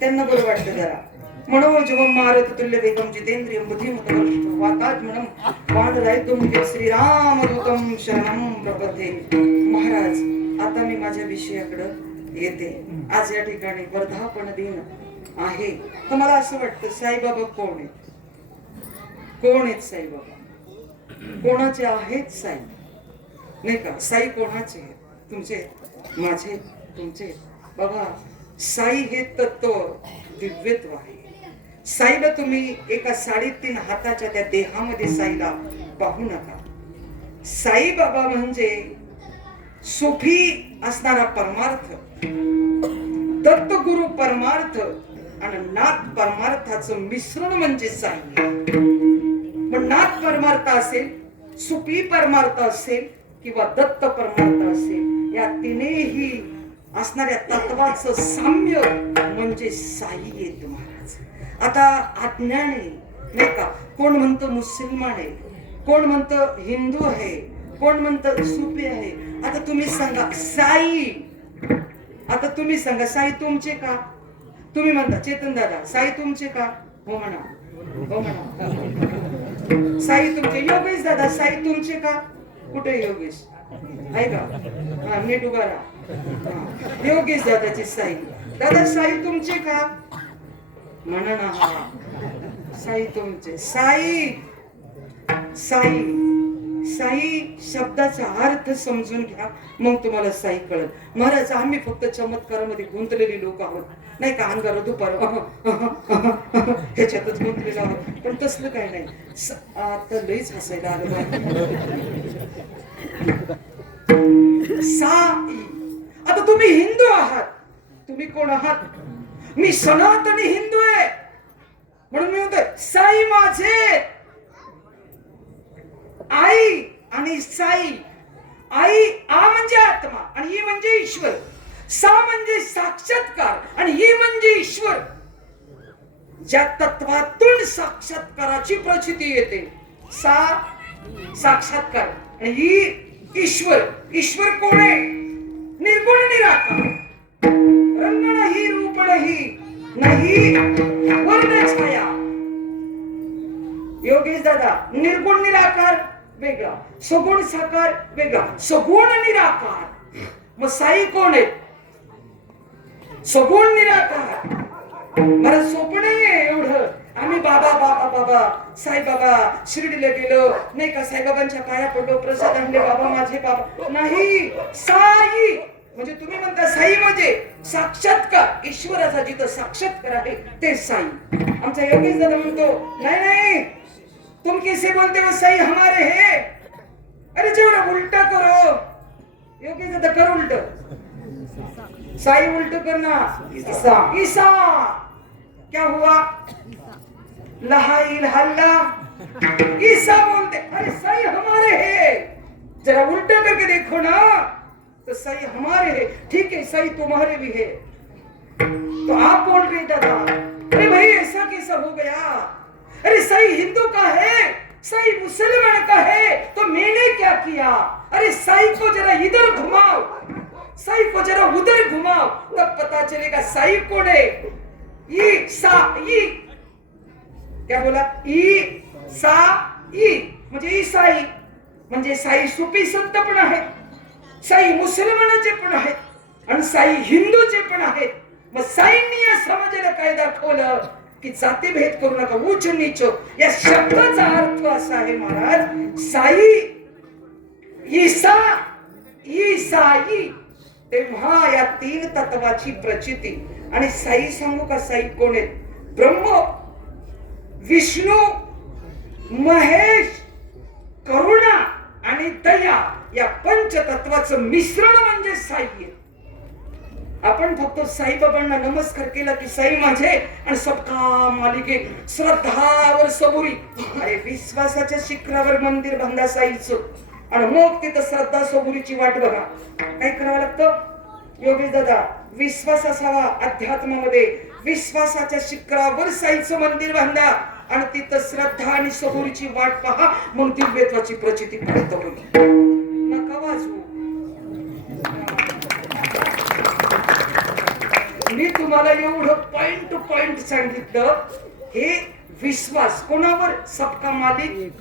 त्यांना बरं वाटतं जरा. मनोजवं मारुत तुल्य वेगम जितेंद्रिय बुद्धिमत वातात्मनम वादरायतुम श्रीरामदूतम शरणम प्रपद्ये. महाराज, आता मी माझ्या विषयाकडे येते. आज या ठिकाणी वर्धापन दिन आहे. तर मला असं वाटतं साईबाबा कोण आहेत? कोण आहेत साईबाबा? कोणाचे आहेत साई? नाही का? साई कोणाचे आहेत? तुमचे, माझे, तुमचे. बाबा, साई हे तत्व दिव्यत्व आहे. साईला तुम्ही एका 3.5 हाताच्या त्या देहामध्ये साईला पाहू नका. साई बाबा म्हणजे सुफी असणारा परमार्थ, दत्तगुरु परमार्थ आणि नाथ परमार्थाचं मिश्रण म्हणजे साई. पण नाथ परमार्थ असेल, सुफी परमार्थ असेल किंवा दत्त परमार्थ असेल, या तिनेही असणाऱ्या तत्वाचं साम्य म्हणजे साई येत महाराज. आता अज्ञानी नाही का, कोण म्हणतं मुसलमान आहे, कोण म्हणतं हिंदू आहे, कोण म्हणतं सुफी आहे. आता तुम्ही सांगा साई, आता तुम्ही सांगा साई तुमचे का? तुम्ही म्हणता चेतन दादा साई तुमचे का? हो म्हणा, हो म्हणा. साई तुमचे. योगेश दादा साई तुमचे का? कुठे योगेश आहे का? हा, नीट उभा राहा. योगेश दादाची साई. दादा साई तुमचे का? म्हणा ना. साई तुमचे. साई, साई, साई शब्दाचा अर्थ समजून घ्या, मग तुम्हाला साई कळेल. महाराज, आम्ही फक्त चमत्कारामध्ये गुंतलेली लोक आहोत, नाही का? अंगार दुपार ह्याच्यातच गुंतलेलो आहोत. पण तसलं काही नाही. आता लईच हसायला आलं. साई. आता तुम्ही हिंदू आहात. तुम्ही कोण आहात? मी सनातनी हिंदू आहे म्हणून मी म्हणतोय साई माझे. आई आणि साई. आई आ म्हणजे आत्मा आणि ई म्हणजे ईश्वर. सा म्हणजे साक्षात्कार आणि ही म्हणजे ईश्वर. ज्या तत्वातून साक्षात्काराची प्रचिती येते, सा साक्षात्कार आणि ही ईश्वर. ईश्वर कोण आहे? निर्गुण निराकार. रंग नाही, रूप नाही वर्ण छाया. योगेश दादा निर्गुण निराकार वेगळा, सगुण साकार वेगळा, सगुण निराकार. मग साई कोण आहे? सगुण निराकार. मला सोपं नाहीये एवढं. आम्ही बाबा बाबा बाबा साईबाबा शिर्डीला गेलो नाही का, साईबाबांच्या पाया पडलो, प्रसाद आणले, बाबा माझे बाबा. नाही, साई म्हणजे तुम्ही म्हणता साई म्हणजे साक्षात्कार, ईश्वराचा जिथं साक्षात्कार आहे ते साई. आमचा योगेश दादा म्हणतो नाही नाही तुम कैसे बोलते हो साई हमारे है. अरे जेवढा उलटा करो. योगेश दादा कर उलट. साई उलट करना. ईसा ईसा क्या हुआ? लहाई हल्ला. ईसा बोलते अरे साई हमारे है. जरा उल्टा करके देखो ना तो साई हमारे है. ठीक है साई तुम्हारे भी है. तो आप बोल रहे दादा अरे भाई ऐसा कैसा हो गया? अरे साई हिंदू का है, साई मुसलमान का है, तो मैंने क्या किया? अरे साई को जरा इधर घुमाओ, साई को जरा उधर घुमाओ, तब पता चलेगा साई कौन है. ई सा ई क्या बोला? ई सा ई म्हणजे ईसाई म्हणजे साई सुफी संत पण आहेत, साई मुसलमानाचे पण आहेत आणि साई हिंदूचे पण आहेत. मग साईंनी या समाजाला काय दाखवलं की जातीभेद करू नका, उच्च नीच. या शब्दाचा अर्थ असा आहे महाराज, साई ईसा ईसाई. तेव्हा या तीन तत्वाची प्रचिती. आणि साई सांगू का साई कोण आहेत? ब्रह्म, विष्णू, महेश, करुणा आणि दया या पंचतत्वाचं मिश्रण म्हणजे साई आहे. आपण फक्त साईबाबांना नमस्कार केला की साई माझे आणि सबका मालिके श्रद्धावर सबुरी. अरे विश्वासाच्या शिखरावर मंदिर बांधा साईचं आणि मग तिथं श्रद्धा सबुरीची वाट बघा. काय करावं लागतं योगेश दादा? विश्वास असावा अध्यात्मामध्ये. विश्वासाच्या शिखरावर साईचं मंदिर बांधा आणि तिथं श्रद्धा आणि सबुरीची वाट पहा, मग दिव्यत्वाची प्रचिती प्राप्त होईल. नका वाजवू. मी तुम्हाला एवढं पॉइंट टू पॉइंट सांगितलं. हे विश्वास कोणावर? सबका मालिक,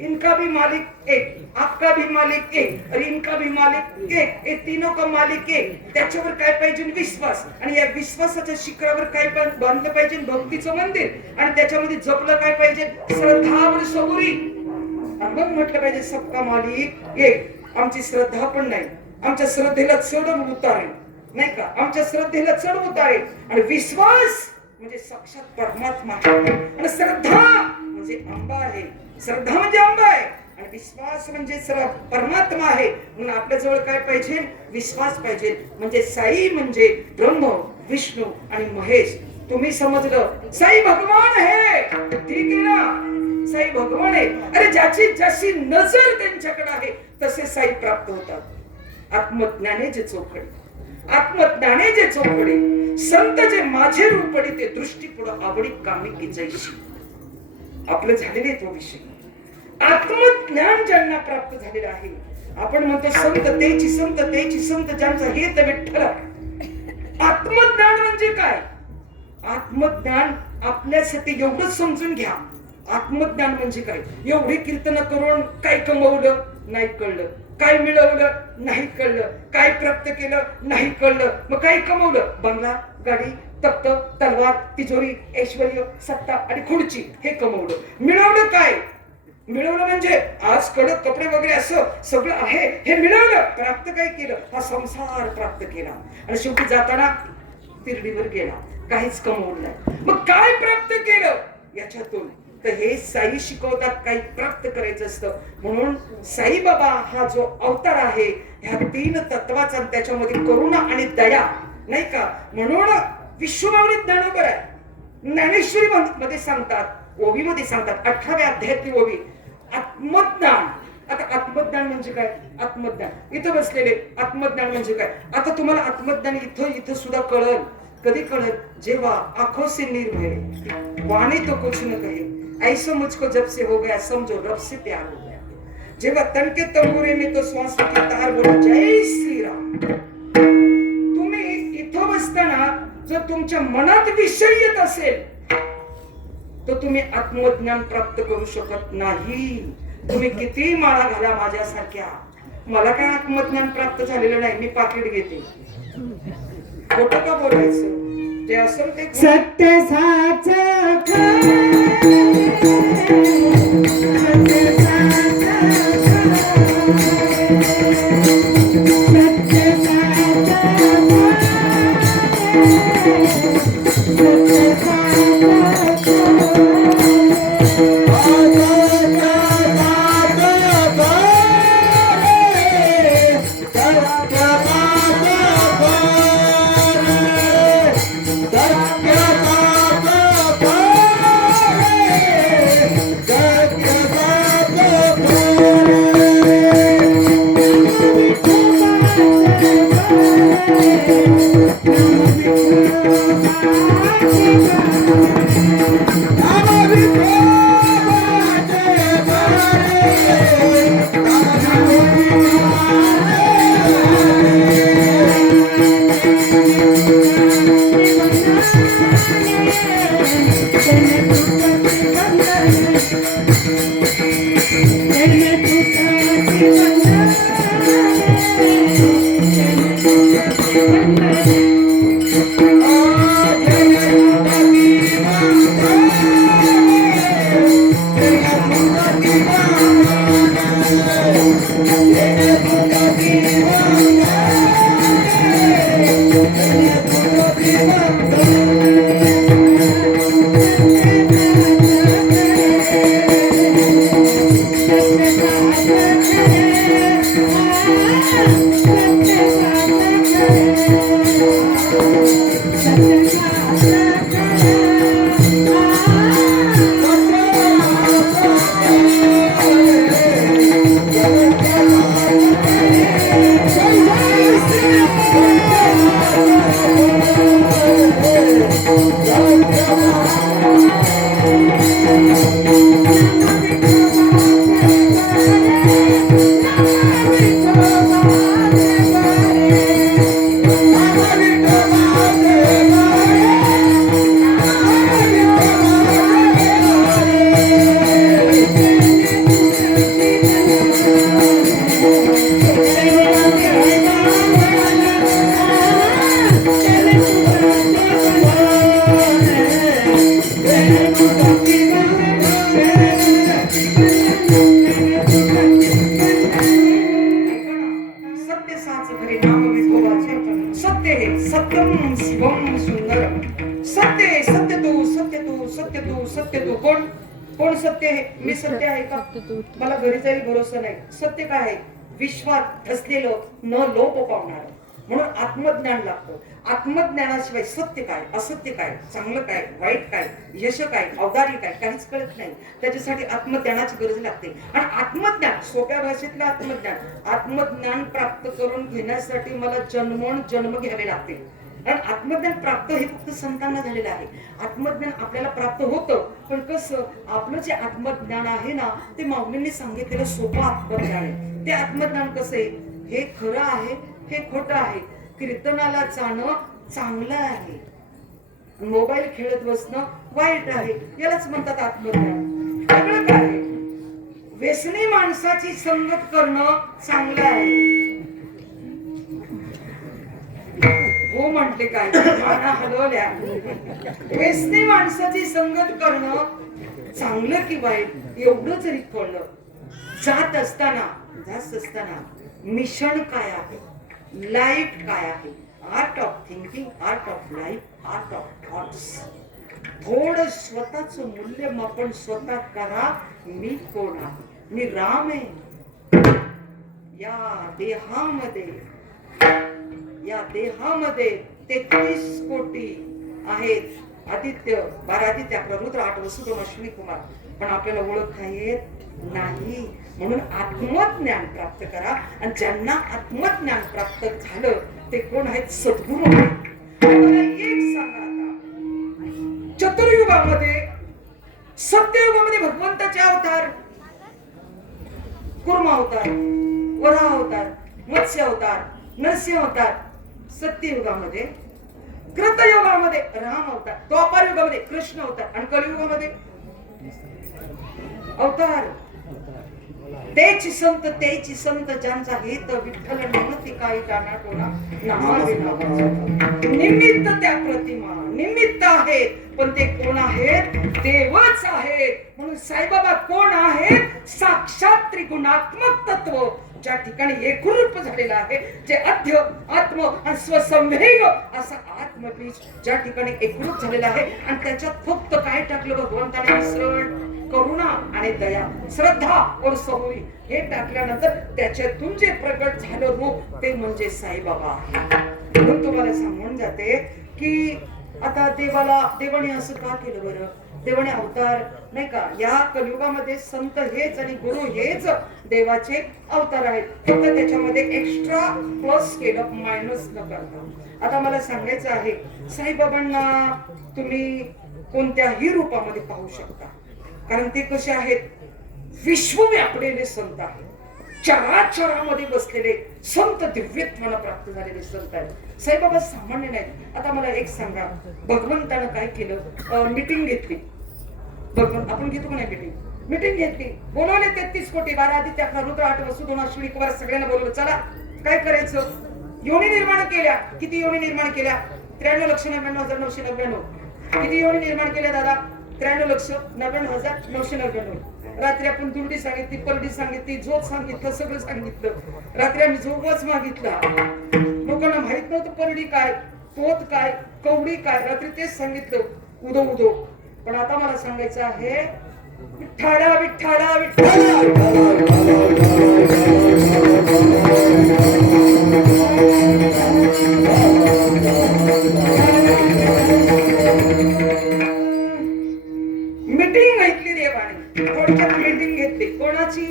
इनका भी मालिक एक, आपका भी मालिक एक और इनका भी मालिक एक. हे तीनों का मालिक एक. त्याच्यावर काय पाहिजे? विश्वास. आणि या विश्वासाच्या शिखरावर काय बांधलं पाहिजे? भक्तीचं मंदिर. आणि त्याच्यामध्ये जपलं काय पाहिजे? श्रद्धावर सबुरी. मग म्हटलं पाहिजे सबका मालिक एक. आमची श्रद्धा पण नाही, आमच्या श्रद्धेला चढ उतार आहे नाही का, आमच्या श्रद्धेला चढ उतार आहे. आणि विश्वास म्हणजे साक्षात परमात्मा आहे. आणि श्रद्धा म्हणजे अंबा आहे. श्रद्धा म्हणजे अंबा आहे आणि विश्वास म्हणजे परमात्मा आहे. म्हणून आपल्या जवळ काय पाहिजे? विश्वास पाहिजे. म्हणजे साई म्हणजे ब्रह्म, विष्णू आणि महेश. तुम्ही समजलं साई भगवान आहे, ठीक आहे ना? साई भगवान आहे. अरे ज्याची जशी नजर त्यांच्याकडे आहे तसे साई प्राप्त होतात. आत्मज्ञाने जे चोखडे, आत्मज्ञाने जे चोखडे, संत जे माझे रूपडी ते दृष्टी पुढं आवडी कामी की जैशी. आपलं झालेले तो विषय. आत्मज्ञान ज्यांना प्राप्त झालेलं आहे. आपण म्हणतो संत तेची संत तेची संत ज्यांचा हेत विठ्ठल. आत्मज्ञान म्हणजे काय? आत्मज्ञान आपल्यासाठी एवढंच समजून घ्या. आत्मज्ञान म्हणजे काय? एवढे कीर्तन करून काय कमवलं नाही कळलं, काय मिळवलं नाही कळलं, काय प्राप्त केलं नाही कळलं. मग काय कमवलं? बंगला, गाडी, तख्त, तलवार, तिजोरी, ऐश्वर्य, सत्ता आणि खुर्ची हे कमवलं. मिळवलं काय? मिळवलं म्हणजे आज कडक कपडे वगैरे असं सगळं आहे हे मिळवलं. प्राप्त काय केलं? हा संसार प्राप्त केला. आणि शेवटी जाताना तिरडीवर गेला, काहीच कमवलं नाही. मग काय प्राप्त केलं याच्यातून? तर हे साई शिकवतात काही प्राप्त करायचं असतं. म्हणून साईबाबा हा जो अवतार आहे ह्या तीन तत्वाचा, त्याच्यामध्ये करुणा आणि दया नाही का. म्हणून विश्वमावली ज्ञानोबर आहे. ज्ञानेश्वरी मध्ये सांगतात, ओवीमध्ये सांगतात, 18व्या अध्यायातली ओवी, आत्मज्ञान. आता आत्मज्ञान म्हणजे काय? आत्मज्ञान इथं बसलेले. आत्मज्ञान म्हणजे काय? आता तुम्हाला आत्मज्ञान इथं सुद्धा कळल. कधी कळल? जेव्हा आंखों से नीर बहे, वाणी तो कुछ न कहे, ऐसा मुझको जब से हो गया समझो रब से प्यार हो गया. जेव्हा तनके तंबुरे में तो श्वास की तार बोला जय श्रीराम. तुम्ही इथं बसताना जर तुमच्या मनात विषय येत असेल तर तुम्ही आत्मज्ञान प्राप्त करू शकत नाही. तुम्ही किती माळा घाला माझ्यासारख्या, मला काय आत्मज्ञान प्राप्त झालेलं नाही. मी पाकिट घेते. खोटं का बोलायचं? जे असेल ते सत्य साच कोण सत्य आहे? मी सत्य आहे का? मला घरी जाईल भरोसा नाही. सत्य काय आहे? विश्वात असलेलं न लोप पावणार. म्हणून आत्मज्ञान लागतं. आत्मज्ञानाशिवाय सत्य काय, असत्य काय, चांगलं काय, वाईट काय, यश काय, अवदारी काय, काहीच कळत नाही. त्याच्यासाठी आत्मज्ञानाची गरज लागते. आणि आत्मज्ञान, सोप्या भाषेतलं आत्मज्ञान प्राप्त करून घेण्यासाठी मला जन्म घ्यावे लागते. कारण आत्मज्ञान प्राप्त हे फक्त संतांना झालेलं आहे. आत्मज्ञान आपल्याला प्राप्त होतं, पण कसं? आपलं जे आत्मज्ञान आहे ना, ते माऊलींनी सांगितलेलं सोपं आत्मज्ञान आहे. ते आत्मज्ञान कसं आहे? हे खरं आहे, हे खोटं आहे. कीर्तनाला जाणं चांगलं आहे, मोबाईल खेळत बसणं वाईट आहे. यालाच म्हणतात आत्मज्ञान. वेगळं काय? व्यसनी माणसाची संगत करणं चांगलं आहे. हो म्हटले काय? माना हलवल्या. व्यसनी माणसाची संगत करणं चांगलं की वाईट एवढं जरी कळलं, जात असताना मिशन काय आहे, लाईफ काय आहे, art of thinking, art of life, art of thoughts. थोडं स्वतःच मूल्यमापन स्वतः करा. मी कोण आहे? मी राम आहे. या देहामध्ये 33 कोटी आहेत. आदित्य 12 आदित्य, आपला रुद्र 8 वसुदेव अश्विनी कुमार. पण आपल्याला ओळखता येत नाही. म्हणून आत्मज्ञान प्राप्त करा. आणि ज्यांना आत्मज्ञान प्राप्त झालं ते कोण आहेत? सद्गुरू आहेत. एक सांगा आता, चतुर्युगामध्ये, सत्ययुगामध्ये भगवंताचे अवतार, कुर्मा अवतार, वराह अवतार, मत्स्य अवतार, नरसिंह अवतार. सत्ययुगामध्ये, कृतयुगामध्ये राम अवतार, द्वापर युगामध्ये कृष्ण अवतार, आणि कलियुगामध्ये अवतार तेची संत ज्यांचा हित विठ्ठल म्हणती काही टाना टोना निमित्त त्या प्रतिमा निमित्त आहेत, पण ते कोण आहेत? देवच आहेत. म्हणून साईबाबा कोण आहेत? साक्षात त्रिगुणात्मक तत्व ज्या ठिकाणी एकरूप झालेला आहे, जे अध्य आत्म आणि स्वसंवेग असा आत्मबीज ज्या ठिकाणी एकरूप झालेला आहे, आणि त्याच्यात फक्त काय टाकलं भगवंताने? मिश्रण, करुणा आणि दया, श्रद्धा और सहोई हे टाकल्यानंतर त्याच्यातून जे प्रगट झालं रूप ते म्हणजे साईबाबा आहे. म्हणून तुम्हाला सांगून जाते की आता देवाने असं का केलं बरं? देवाने अवतार नाही का, या कलियुगामध्ये संत हेच आणि गुरु हेच देवाचे अवतार आहेत, फक्त त्याच्यामध्ये एक्स्ट्रा प्लस केलं, मायनस न करता. आता मला सांगायचं आहे, साईबाबांना तुम्ही कोणत्याही रूपामध्ये पाहू शकता, कारण ते कसे आहेत? विश्व व्यापलेले संत आहेत, चराचरामध्ये बसलेले संत, दिव्यत्वाला प्राप्त झालेले संत आहेत. साईबाबा सामान्य नाहीत. आता मला एक सांगा, भगवंतानं काय केलं? मीटिंग घेतली. आपण घेतो का नाही मीटिंग घेतली, बोलवले 33 कोटी 12 आदित्य 11 रुद्र 8 वसु 2 अश्विनी कुमार सगळ्यांना बोलवलं. चला काय करायचं? योनी निर्माण केल्या. किती योनी निर्माण केल्या? 93,99,999. किती योनी निर्माण केल्या दादा? 93,99,999. रात्री आपण दुर्डी सांगितली, परडी सांगितली, झोप सांगितलं, सगळं सांगितलं. रात्री आम्ही झोपच मागितला. लोकांना माहित नव्हतं परडी काय, पोत काय, कवडी काय, रात्री तेच सांगितलं उदो. पण आता मला सांगायचं आहे, विठ्ठला विठ्ठला विठ्ठला मीटिंग घेतली देवाने. थोडक्यात मीटिंग घेतली. कोणाची?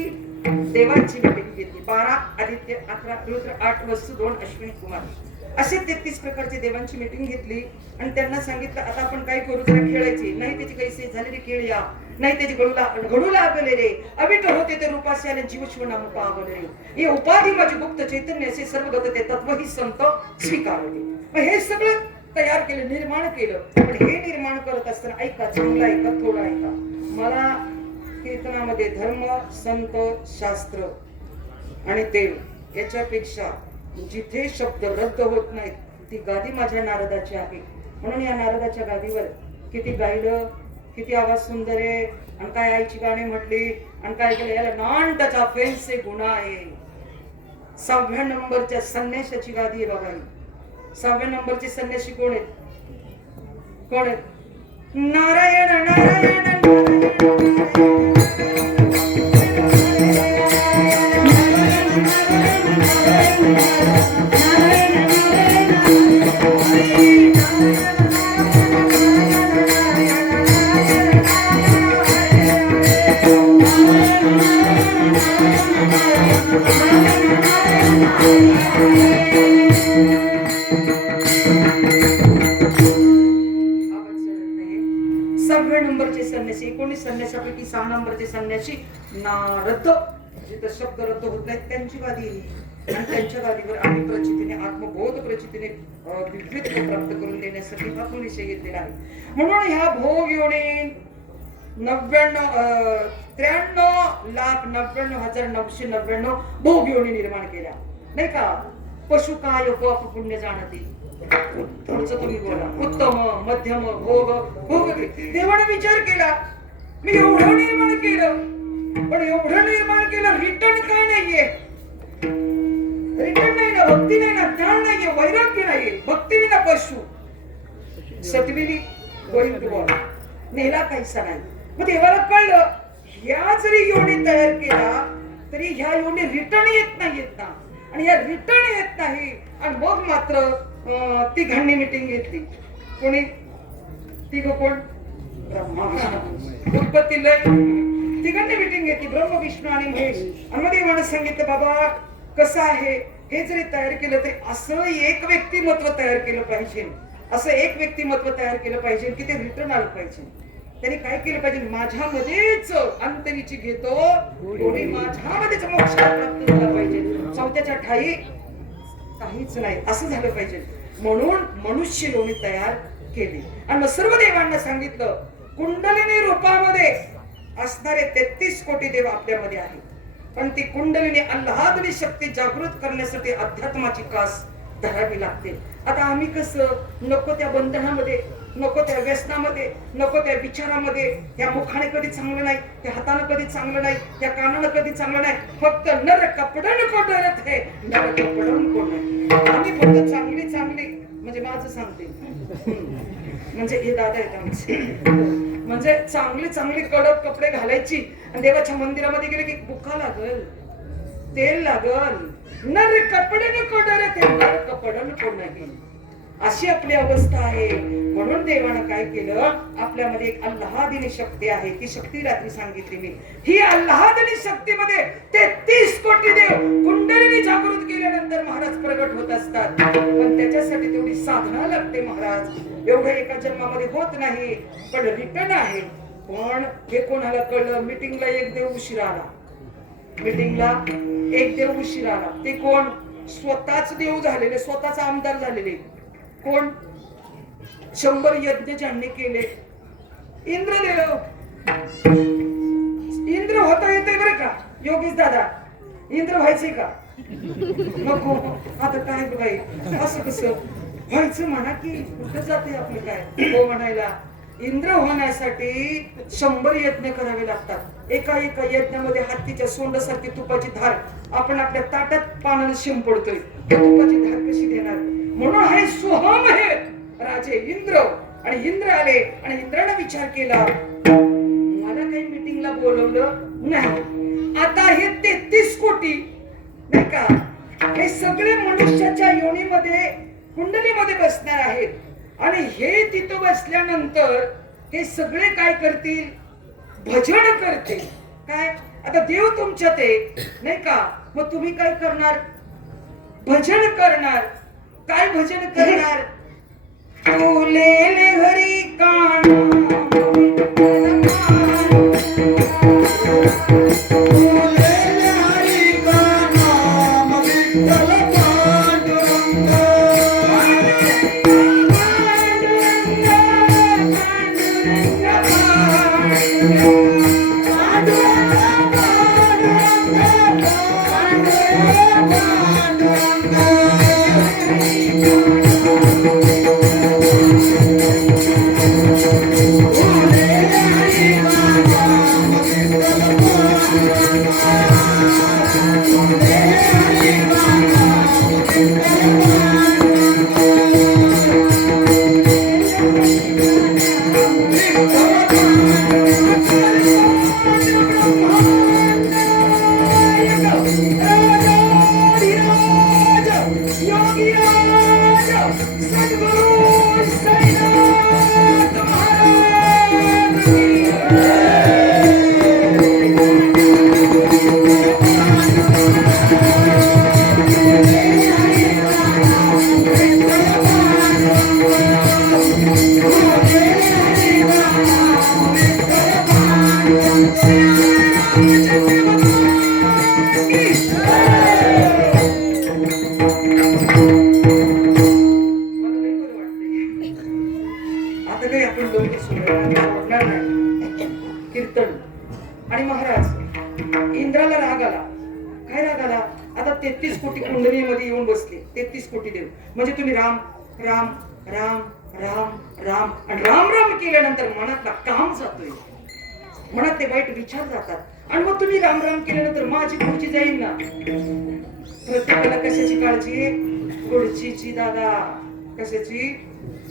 देवाची मीटिंग घेतली. 12 आदित्य 11 रुद्र 8 वसु 2 अश्विनी कुमार असे 33 प्रकारचे देवांची मीटिंग घेतली, आणि त्यांना सांगितलं आता आपण काय करू? जरा खेळायची नाही, त्याची कैसे झालेली खेळ या नाही, त्याची घडू लागले रे अविट होते ते रूपासे आणि जीवशिव नाम पावले रे, हे उपाधी माझी गुप्त चैतन्य असे सर्वगत ते तत्व ही संत स्वीकारले. हे सगळं तयार केलं, निर्माण केलं. पण हे निर्माण करत असताना ऐका, चांगला ऐका, थोडं ऐका. मला कीर्तनामध्ये धर्म, संत, शास्त्र आणि देव याच्यापेक्षा जिथे शब्द रद्द होत नाहीत ती गादी माझ्या नारदाची आहे. म्हणून या नारदाच्या गादीवर किती गायलं, किती आवाज सुंदर आहे, आणि काय आईची गाणी म्हटली, आणि काय केलं, याला नॉन टच ऑफेन्स से गुन्हा आहे. 6व्या नंबरच्या संन्याशाची गादी आहे बाबा ही. 6व्या नंबरचे संन्यासी कोण आहेत? कोण आहेत? नारायण नारायण नारायण. नंबरचे संन्यासी 19 संन्याशापैकी 6 नंबरचे संन्यासी नारद, जिथे शब्द रद्द होत नाहीत त्यांची गादी, आणि त्यांच्या गादीवर आम्ही प्रचितीने आत्मबोध प्रचितीने दिव्यत्व प्राप्त करून देण्यासाठी हा तो विषय घेतलेला आहे. म्हणून ह्या भोग योनी 93,99,999 भोग योनी निर्माण केल्या नाही का. पशु काय पाप पुण्य जाणती, तुम्ही बोला. उत्तम मध्यम भोग भोग. देवाने विचार केला, मी एवढं निर्माण केलं, पण एवढं निर्माण केलं रिटर्न काय नाहीये. रिटर्न नाही ना, भक्ती नाही ना, ज्ञान नाहीये, वैराग्य नाहीये. भक्ती विना पशु सटविली गोइंग टू वॉर, नेला काहीसा नाही. मग देवाला कळलं, ह्या जरी योनी तयार केला तरी ह्या योनी रिटर्न येत नाहीयेत ना, आणि या रिटर्न येत नाही. आणि मग मात्र तिघांनी मीटिंग घेतली. कोणी? तिघ कोण? ब्रह्मा विष्णू. उत्पत्ती लय तिघांनी मीटिंग घेतली, ब्रह्म विष्णू आणि महेश. आणि मग देवाने सांगितलं, बाबा कसं आहे, हे जरी तयार केलं तरी असं एक व्यक्तिमत्व तयार केलं पाहिजे, असं एक व्यक्तिमत्व तयार केलं पाहिजे की ते रिटर्न आलं पाहिजे. त्यांनी काय केलं पाहिजे? माझ्यामध्येच अंतरीची घेतो, कोणी माझ्यामध्येच मोक्ष प्राप्त झाला पाहिजे, चौथ्याच्या ठाई काहीच नाही, असं झालं पाहिजे. म्हणून मनुष्य योनी तयार केली. आणि मग सर्व देवांना सांगितलं, कुंडलिनी रूपामध्ये असणारे 33 कोटी देव आपल्यामध्ये आहेत. पण ती कुंडलिनी आल्हादनी शक्ती जागृत करण्यासाठी अध्यात्माची कास धरावी लागते. आता आम्ही कसं नको त्या बंधनामध्ये, नको त्या व्यसनामध्ये, नको त्या विचारामध्ये, या मुखाने कधी चांगलं नाही, त्या हाताने कधी चांगलं नाही, त्या कानाने कधी चांगलं नाही, फक्त नर कपडन को डरत है, नर कपडन को नाही. आम्ही फक्त चांगली चांगली म्हणजे माझं सांगते, म्हणजे हे दादा आहेत आमचे, म्हणजे चांगली चांगली कडक कपडे घालायची आणि देवाच्या मंदिरामध्ये गेले की बुक्का लागल, तेल लागल, नर कपडन को डरत है, नर कपडन को नाही. अशी आपली अवस्था आहे. म्हणून देवानं काय केलं, आपल्यामध्ये एक अल्लाहादिनी शक्ती आहे. ती शक्ती रात्री सांगितली मी. ही अल्लाहादिनी शक्तीमध्ये 33 कोटी देव कुंडलिनी जागृत केल्यानंतर महाराज प्रगट होत असतात. पण त्याच्यासाठी तेवढी साधना लागते महाराज. एवढं एका जन्मामध्ये होत नाही, पण रिटर्न आहे. पण हे कोणाला कळलं, मीटिंगला एक देव उशिरा आला, मीटिंगला एक देव उशिरा आला. ते कोण, स्वतःच देव झालेले, स्वतःच आमदार झालेले. कोण, 100 यज्ञ ज्यांनी केले. इंद्रदेव, इंद्र होता येते बरं का योगेश दादा, इंद्र व्हायचे का नको. आता काय बाई, असं कसं व्हायचं म्हणा की कुठं जाते आपलं काय हो म्हणायला. इंद्र होण्यासाठी 100 यज्ञ करावे लागतात. एका एका यज्ञामध्ये हत्तीच्या सोंडासारखी तुपाची धार आपण आपल्या ताटात पानाला शिंपडतोय, तुपाची धार कशी देणार. म्हणून हे सोहम हे राजे इंद्र. आणि इंद्र आले आणि इंद्राने विचार केला, मला काही मीटिंगला बोलवलं नाही. आता हे 33 कोटी नाही का, हे सगळे मनुष्याच्या योनीमध्ये कुंडलीमध्ये बसणार आहेत. आणि हे तिथं बसल्यानंतर हे सगळे काय करतील, भजन करतील. काय, आता देव तुमच्यात आहे नाही का, मग तुम्ही काय करणार, भजन करणार. काय भजन करणार, तुले हरी काना कीर्तन. आणि महाराज इंद्राला राग आला. काय राग आला, आता 33 कोटी कुंडलीमध्ये येऊन बसले 33 कोटी देव. म्हणजे तुम्ही राम राम राम राम राम आणि राम राम केल्यानंतर मनातला काम जातोय, मनात ते वाईट विचार जातात. आणि मग तुम्ही राम राम केल्यानंतर माझी पुढची जाईल ना. प्रत्येकाला कशाची काळजी, पुढचीची दादा. कशाची,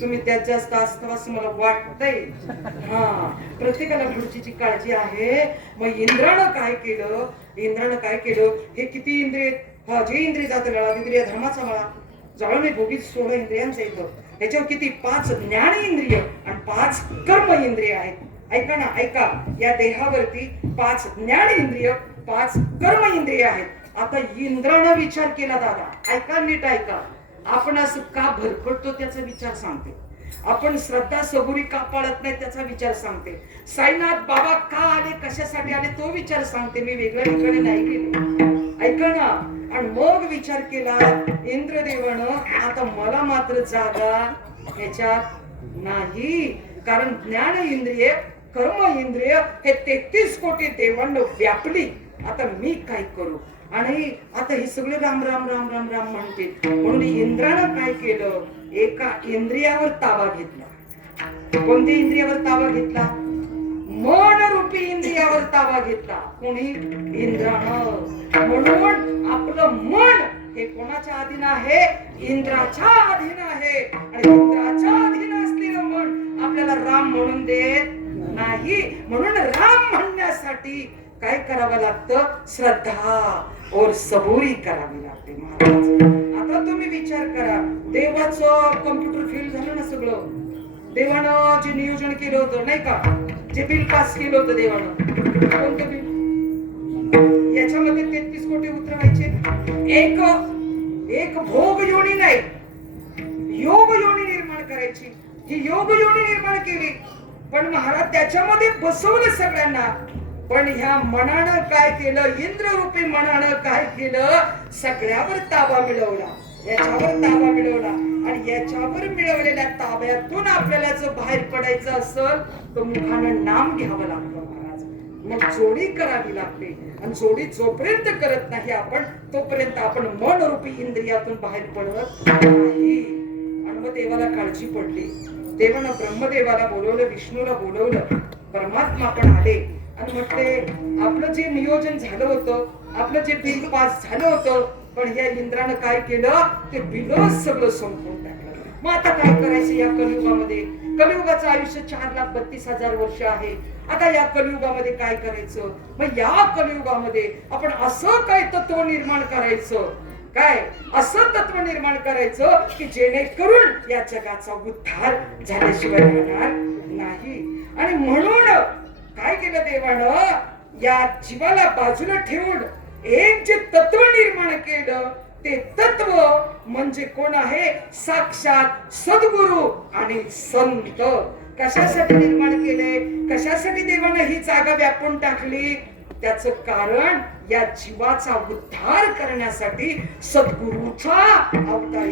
तुम्ही त्यात जास्त असतं असं मला वाटतंय. हा, प्रत्येकाला पुढचीची काळजी आहे. मग इंद्रानं काय केलं, इंद्रानं काय केलं, हे किती इंद्रिय, हा जे इंद्रिय जातं लळा, इंद्रिय धर्माचा मळा जाळं नाही भोगीत 16 इंद्रियांचा येतं. त्याच्यावर किती 5 ज्ञान इंद्रिय आणि 5 कर्म इंद्रिय आहेत. ऐका ना, ऐका, या देहावरती 5 ज्ञान इंद्रिय 5 कर्म इंद्रिय आहेत. आता इंद्रानं विचार केला दादा, ऐका नीट ऐका. आपण असं का भरकटतो त्याचा विचार सांगते. आपण श्रद्धा सबुरी का पाळत नाही त्याचा विचार सांगते. साईनाथ बाबा का आले, कशासाठी आले तो विचार सांगते. मी वेगळ्या ठिकाणी नाही गेले. ऐका ना. आणि मग विचार केला इंद्रदेवानं, आता मला मात्र जागा ह्याच्यात नाही. कारण ज्ञान इंद्रिय कर्म इंद्रिय हे 33 कोटी देवांना व्यापली. आता मी काय करू? आणि आता हे सगळे राम राम राम राम राम म्हणते. म्हणून इंद्रानं काय केलं? एका इंद्रियावर ताबा घेतला. कोणत्या इंद्रियावर ताबा घेतला? मन रूपी इंद्रियावर ताबा घेतला. कोणी? इंद्रानं. म्हणून आपलं मन हे कोणाच्या अधीन आहे? इंद्राच्या अधीन आहे. आणि इंद्राच्या अधीन असलेलं मन आपल्याला राम म्हणून देत नाही. म्हणून राम म्हणण्यासाठी काय करावं लागतं? श्रद्धा और सबुरी करावी लागते. महाराज आता तुम्ही विचार करा, देवाचं कम्प्युटर फेल झालं ना सगळं. देवानं जे नियोजन केलं होतं नाही का, जे बिल पास केलं होतं देवानं, कोणतं बिल? याच्यामध्ये 33 कोटी उतरवायचे. एक भोग योनी नाही, योग योनी निर्माण करायची. ही योग योनी निर्माण केली, पण महाराज त्याच्यामध्ये बसवलं सगळ्यांना. पण ह्या मनानं काय केलं? इंद्ररूपी मनानं काय केलं? सगळ्यावर ताबा मिळवला, याच्यावर ताबा मिळवला. आणि याच्यावर मिळवलेल्या ताब्यातून आपल्याला जर बाहेर पडायचं असेल तर मुखानं नाम घ्यावं लागतं महाराज. मग जोडी करावी लागते. आणि जोडी जोपर्यंत करत नाही आपण, तोपर्यंत आपण मनरूपी इंद्रियातून बाहेर पडत नाही. आणि मग देवाला काळजी पडली. देवानं ब्रह्मदेवाला बोलवलं, विष्णूला बोलवलं, परमात्मा पण आले आणि म्हटले आपलं जे नियोजन झालं होतं, आपलं जे बिल पास झालं होतं, पण ह्या इंद्रानं काय केलं? ते बिल सगळं संपवून टाकलं. मग आता काय करायचं या कलियुगामध्ये? कलियुगाचं आयुष्य 4,32,000 वर्ष आहे. आता या कलियुगामध्ये काय करायचं? मग या कलियुगामध्ये आपण असं काय तत्व निर्माण करायचं, काय असं तत्व निर्माण करायचं की जेणेकरून या जगाचा उद्धार झाल्याशिवाय राहणार नाही. आणि म्हणून काय केलं देवानं? या जीवाला बाजूला ठेवून एक जे तत्व निर्माण केलं, ते तत्व म्हणजे कोण आहे? साक्षात सद्गुरु आणि संत. कशासाठी निर्माण केले? कशासाठी देवानं ही जागा व्यापून टाकली? त्याचं कारण या जीवाचा उद्धार करण्यासाठी सद्गुरूचा अवतार.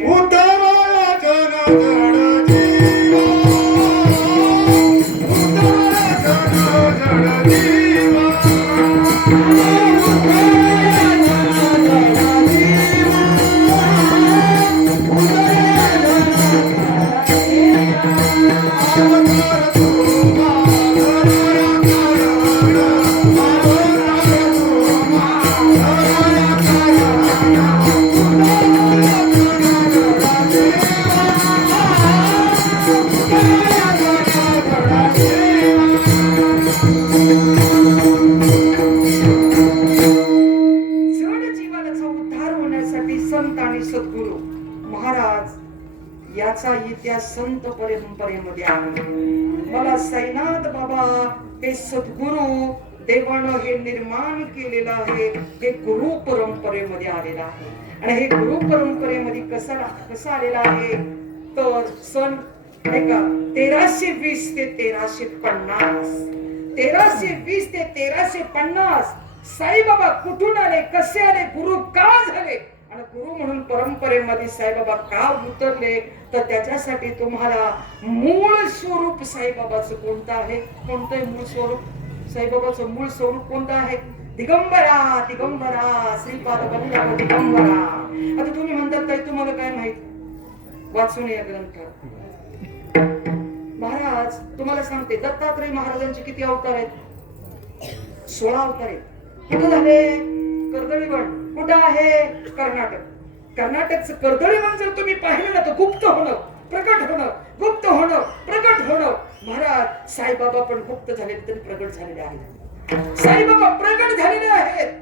याचा इतिहास संत परंपरेमध्ये आहे. मला साईनाथ बाबा हे सद्गुरु देवानं हे निर्माण केलेलं आहे. हे गुरु परंपरेमध्ये आलेलं आहे. आणि हे गुरु परंपरेमध्ये कसं आलेलं आहे? तर सन नाही का 1320 ते 1350, 1320 ते 1350 साईबाबा कुठून आले, कसे आले, गुरु का झाले आणि गुरु म्हणून परंपरेमध्ये साईबाबा का उतरले? तर त्याच्यासाठी तुम्हाला मूळ स्वरूप साईबाबाचं कोणतं आहे? कोणतं मूळ स्वरूप? साईबाबाचं मूळ स्वरूप कोणतं आहे? दिगंबरा दिगंबरा श्रीपाद वल्लभ दिगंबरा. आता तुम्ही म्हणतात काय, तुम्हाला काय माहित? वाचून या ग्रंथ. महाराज तुम्हाला सांगते, दत्तात्रय महाराजांचे किती अवतार आहेत? 16 अवतार आहेत. कुठं झाले? कर्दळीवन. कुठं आहे? कर्नाटक. कर्नाटकचं कर्दळीवन जर तुम्ही पाहिलं ना तर गुप्त होणं, प्रकट होणं, गुप्त होणं, प्रकट होणं. महाराज साईबाबा पण गुप्त झाले तरी प्रकट झालेले आहेत. साईबाबा प्रकट झालेले आहेत.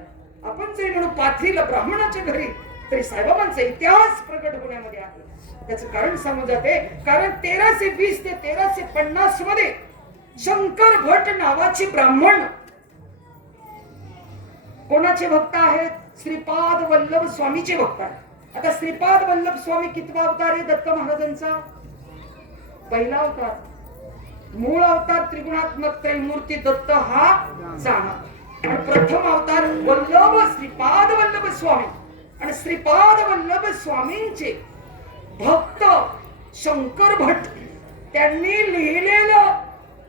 आपण जरी म्हणू पाथरीला ब्राह्मणाच्या घरी, तरी साईबाबांचा इतिहास प्रकट होण्यामध्ये आहे. त्याचं कारण सांगू जाते. कारण 1320 ते 1350 मध्ये शंकर भट नावाचे ब्राह्मण कोणाचे भक्त आहेत? श्रीपाद वल्लभ स्वामीचे भक्त आहेत. आता श्रीपाद वल्लभ स्वामी कितवा अवतार आहे दत्त महाराजांचा? पहिला अवतार. मूळ अवतार त्रिगुणात्मक त्रैमूर्ती दत्त हा जाणा. आणि प्रथम अवतार वल्लभ श्रीपाद वल्लभ स्वामी. आणि श्रीपाद वल्लभ स्वामींचे भक्त शंकर भट त्यांनी लिहिलेलं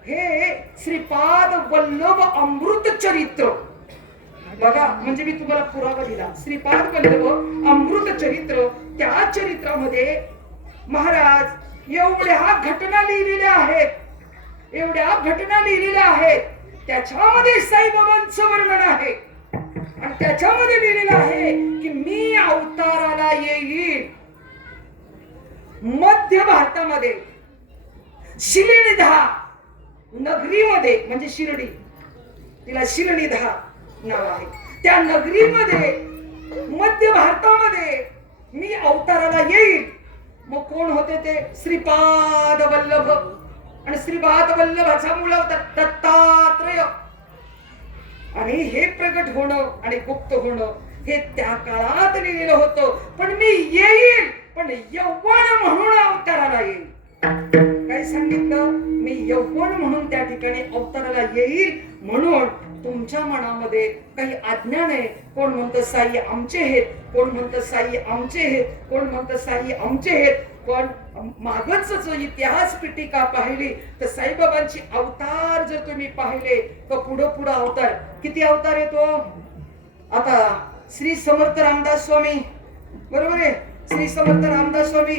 हे श्रीपाद वल्लभ अमृत चरित्र बघा, म्हणजे मी तुम्हाला पुरावा दिला. श्रीपाद वल्लभ अमृत चरित्र, त्या चरित्रामध्ये महाराज एवढ्या घटना लिहिलेल्या आहेत, एवढ्या घटना लिहिलेल्या आहेत. त्याच्यामध्ये साईबाबांचं वर्णन आहे आणि त्याच्यामध्ये लिहिलेलं आहे की मी अवताराला येईल मध्य भारतामध्ये शिलिनिधा नगरीमध्ये, म्हणजे शिर्डी, तिला शिलिनिधा नाव आहे, त्या नगरीमध्ये मध्य भारतामध्ये मी अवताराला येईल. मग कोण होते ते? श्रीपाद वल्लभ. आणि श्रीपाद वल्लभाचा मूळ अवतार दत्तात्रय. आणि हे प्रगट होणं आणि गुप्त होणं हे त्या काळात लिहिलेलं होतं. पण मी येईल, पण यौवन म्हणून अवताराला येईल. काय सांगितलं? मी यौवन म्हणून त्या ठिकाणी अवताराला येईल. म्हणून तुमच्या मनामध्ये काही अज्ञान आहे. कोण म्हणतं साई आमचे आहेत, कोण म्हणतं साई आमचे आहेत, कोण म्हणतं साई आमचे आहेत. पण मागच जो इतिहास पिटिका पाहिली तर साईबाबांची अवतार जर तुम्ही पाहिले तर पुढं पुढं अवतार, किती अवतार येतो? आता श्री समर्थ रामदास स्वामी, बरोबर आहे, श्री समर्थ रामदास स्वामी,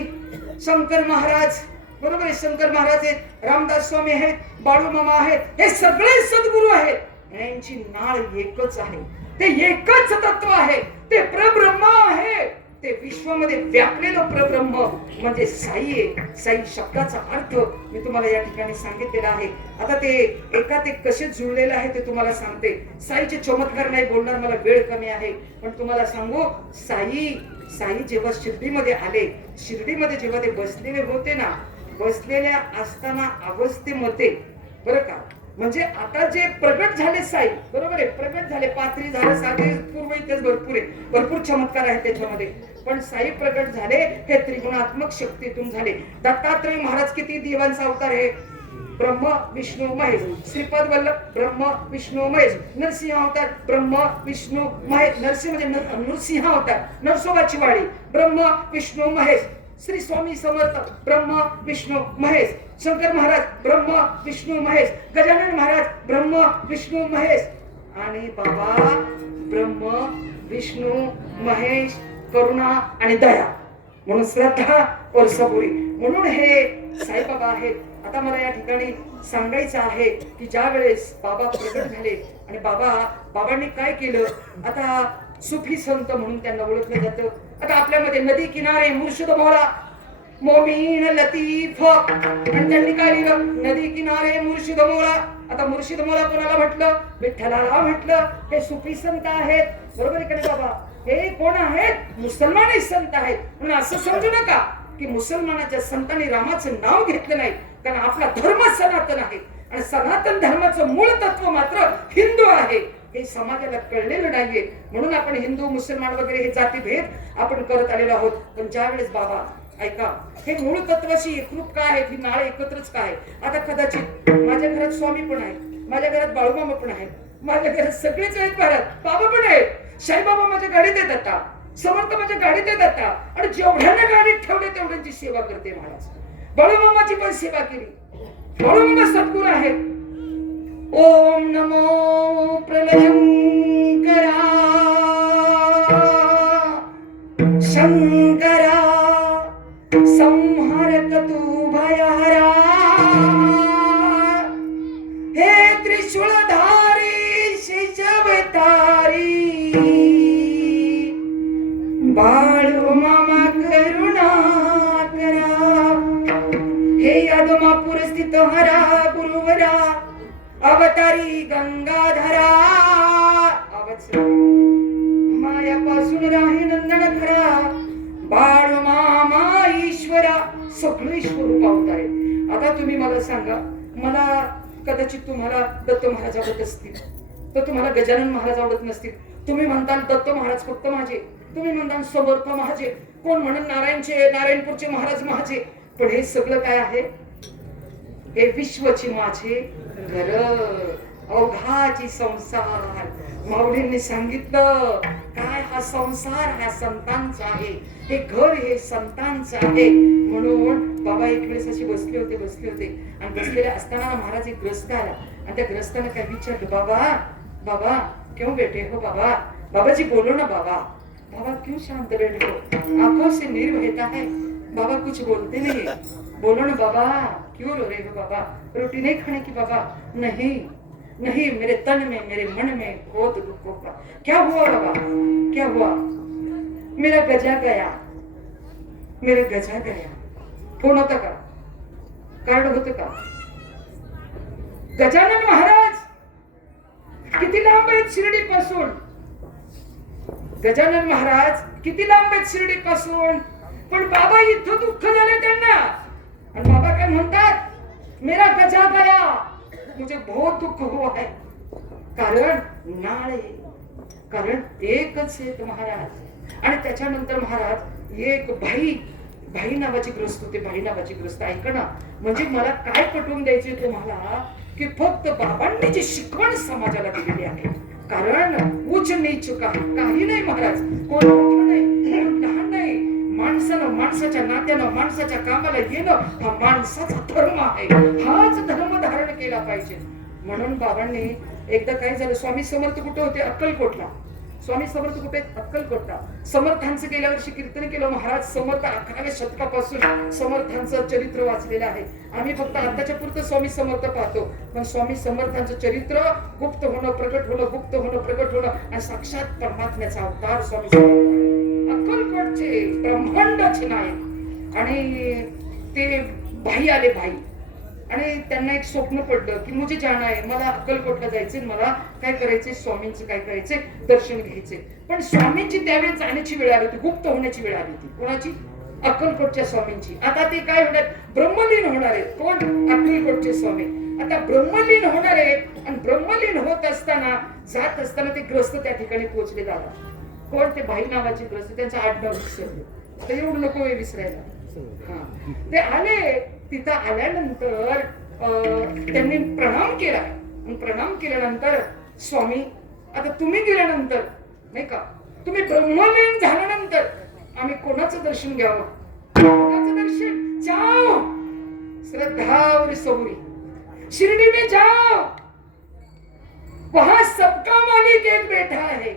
शंकर महाराज, बरोबर आहे, शंकर महाराज आहेत, रामदास स्वामी आहेत, बाळू मामा आहेत, हे सगळे सद्गुरू आहेत. यांची नाळ एकच आहे, ते एकच तत्व आहे, ते प्रब्रह्म आहे, ते विश्वामध्ये व्यापलेलं प्रब्रह्म म्हणजे साई आहे. साई शब्दाचा अर्थ मी तुम्हाला या ठिकाणी सांगितलेला आहे. आता ते एका ते कसे जुळलेले आहे ते तुम्हाला सांगते. साईचे चमत्कार नाही बोलणार, मला वेळ कमी आहे, पण तुम्हाला सांगू, साई जेव्हा शिर्डीमध्ये आले, शिर्डीमध्ये जेव्हा ते बसलेले होते ना, बसलेल्या असताना अवस्थेमध्ये, बरं का, म्हणजे आता जे प्रगट झाले साई, बरोबर आहे, प्रगट झाले, पाथरी झाले, साधे पूर्व इतिहास भरपूर आहे, भरपूर चमत्कार आहे त्याच्यामध्ये. पण साई प्रगट झाले हे त्रिगुणात्मक शक्तीतून झाले. दत्तात्रय महाराज किती देवांचा अवतार आहे? ब्रह्म विष्णू महेश. श्रीपाद वल्लभ ब्रह्म विष्णू महेश. नरसिंह अवतार ब्रह्म विष्णू महेश. नरसिंह म्हणजे नृसिंह अवतार, नरसोबाची वाडी, ब्रह्म विष्णू महेश. श्री स्वामी समर्थ ब्रह्म विष्णू महेश. शंकर महाराज ब्रह्म विष्णू महेश. गजानन महाराज ब्रह्म विष्णू महेश. आणि बाबा ब्रह्म विष्णू महेश, करुणा आणि दया, म्हणून श्रद्धा और सबुरी, म्हणून हे साईबाबा आहेत. आता मला या ठिकाणी सांगायचं आहे की ज्या वेळेस बाबा प्रगट झाले आणि बाबांनी काय केलं, आता सुफी संत म्हणून त्यांना ओळखलं जातं. आता आपल्यामध्ये नदी किनारे मुर्शिद मौला मोमीन लतीफ, आणि त्यांनी काय लिहिलं? नदी किनारे मुर्शिद मौला. आता मुर्शिद मौला कोणाला म्हटलं? विठ्ठलाला म्हटलं. हे सुफी संत आहेत, बरोबर आहे का बाबा? हे कोण आहेत? मुसलमान संत आहेत. म्हणून असं समजू नका की मुसलमानाच्या संतांनी रामाचं नाव घेतलं नाही, कारण आपला धर्म सनातन आहे आणि सनातन धर्माचं मूळ तत्व मात्र हिंदू आहे. हे समाजाला कळलेलं नाहीये, म्हणून आपण हिंदू मुसलमान वगैरे हे जातीभेद आपण करत आलेलो आहोत. पण ज्या वेळेस बाबा, ऐका, हे मूळ तत्वाशी एकरूप काय आहे, ही नाळ एकत्रच काय. आता कदाचित माझ्या घरात स्वामी पण आहे, माझ्या घरात बाळूमामा पण आहेत, माझ्या घरात सगळेच आहेत, घरात बाबा पण आहेत, साईबाबा माझ्या गाडीत येत आता, समर्थ माझ्या गाडीत येत आता, आणि जेवढ्याला गाडीत ठेवले तेवढ्यांची सेवा करते महाराज. बाळूमामाची पण सेवा केली. बाळूमामा सद्गुरू आहेत. ओम नमो प्रलयंकरा शंकरा संहारक तू भयहरा, हे त्रिशूलधारी शिशवतारी, बाळू मामा करुणा करा, हे यदमापूर स्थित हरा गुरुवरा, अवतारी गंगाधरा, मायापासून राही नंदन खरा, बाळू मामा ईश्वरा, सगळे स्वरूप अवतार. आता तुम्ही मला सांगा, मला कदाचित तुम्हाला दत्त महाराज आवडत असतील, तर तुम्हाला गजानन महाराज आवडत नसतील. तुम्ही म्हणताल दत्त महाराज फक्त माझे, तुम्ही म्हणताल समर्थ माझे, कोण म्हणून नारायणचे, नारायणपूरचे महाराज माझे. पण हे सगळं काय आहे? हे विश्वची माझे घर, अवघाची संसार. माऊलींनी सांगितलं काय, हा संसार हा संतांचा आहे, हे घर हे संतांचं आहे. म्हणून बाबा एक वेळेस असे बसले होते आणि बसलेले असताना महाराज एक ग्रस्त आला आणि त्या ग्रस्ताने काय विचारलं, बाबा बाबा क्यों बैठे हो बाबा? बाबा जी बोलो ना बाबा। बाबा क्यों शांत बैठे हो? आंखों से नीर बहता है। बाबा कुछ बोलते नहीं, बोलो ना बाबा, क्यों रो रहे हो बाबा? रोटी नहीं खाने की बाबा? नहीं नहीं, मेरे तन में मेरे मन में बहुत दुख होगा। क्या हुआ बाबा? क्या हुआ? मेरा गजा गया, मेरा गजा गया। कोण होता का? कार्ड होतं का? गजानन महाराज किती लांब आहेत शिर्डी पासून? गजानन महाराज किती लांब आहेत शिर्डी पासून? पण बाबा इथं दुःख झालं त्यांना, आणि बाबा काय म्हणतात? मेरा गजा गया, मुझे बहुत दुःख हुआ है. कारण नाळे, कारण एकच आहेत महाराज. आणि त्याच्यानंतर महाराज एक भाई नावाची ग्रस्त होते. भाई नावाची ग्रस्त. ऐका ना, म्हणजे मला काय पटवून द्यायचे तुम्हाला, की फक्त बाबांनी जी शिकवण समाजाला दिलेली आहे. कारण उच्च नीच काही नाही महाराज, कोण मोठं नाही, कोण लहान नाही. माणसानं माणसाच्या नात्यानं माणसाच्या कामाला येणं हा माणसाचा धर्म आहे. हाच धर्म धारण केला पाहिजे. म्हणून बाबांनी एकदा काय झालं, स्वामी समर्थ कुठे होते? अक्कलकोटला. स्वामी समर्थ कुठे? अक्कलकोटला. समर्थांचं गेल्या वर्षी कीर्तन केलं महाराज. समर्थ 11व्या शतकापासून समर्थांचं चरित्र वाचलेलं आहे. आम्ही फक्त आताच्या पुरतं स्वामी समर्थ पाहतो, पण स्वामी समर्थांचं चरित्र गुप्त होणं, प्रकट होणं, गुप्त होणं, प्रकट होणं, आणि साक्षात परमात्म्याचा अवतार स्वामी समर्थ. अक्कलकोटचे ब्रह्मांडाचे नायक. आणि ते भाई आले, भाई, आणि त्यांना एक स्वप्न पडलं की मुझे जाना आहे, मला अक्कलकोटला जायचंय, मला काय करायचंय, स्वामींचं काय करायचंय, दर्शन घ्यायचंय. पण स्वामींची त्यावेळेस जाण्याची वेळ आली होती, गुप्त होण्याची वेळ आली होती. कोणाची? अक्कलकोटच्या स्वामींची. आता ते काय होणार? ब्रह्मलीन होणार आहेत. कोण? अक्कलकोटचे स्वामी. आता ब्रह्मलीन होणार आहेत, आणि ब्रह्मलीन होत असताना, जात असताना ते ग्रस्त त्या ठिकाणी पोहोचले जातात. कोण? ते भाई नावाचे ग्रस्त. त्यांचं आडनाव विसरले. आता एवढं नको विसरायला. हा, ते आले. तिथं आल्यानंतर त्यांनी प्रणाम केला. प्रणाम केल्यानंतर, स्वामी आता तुम्ही गेल्यानंतर नाही का, तुम्ही ब्रह्मलीन झाल्यानंतर आम्ही कोणाचं दर्शन घ्यावं? कोणाचं दर्शन? जाओ श्रद्धा और सबुरी, शिरडी में जाओ, वहां सबका मालिक एक बैठा है.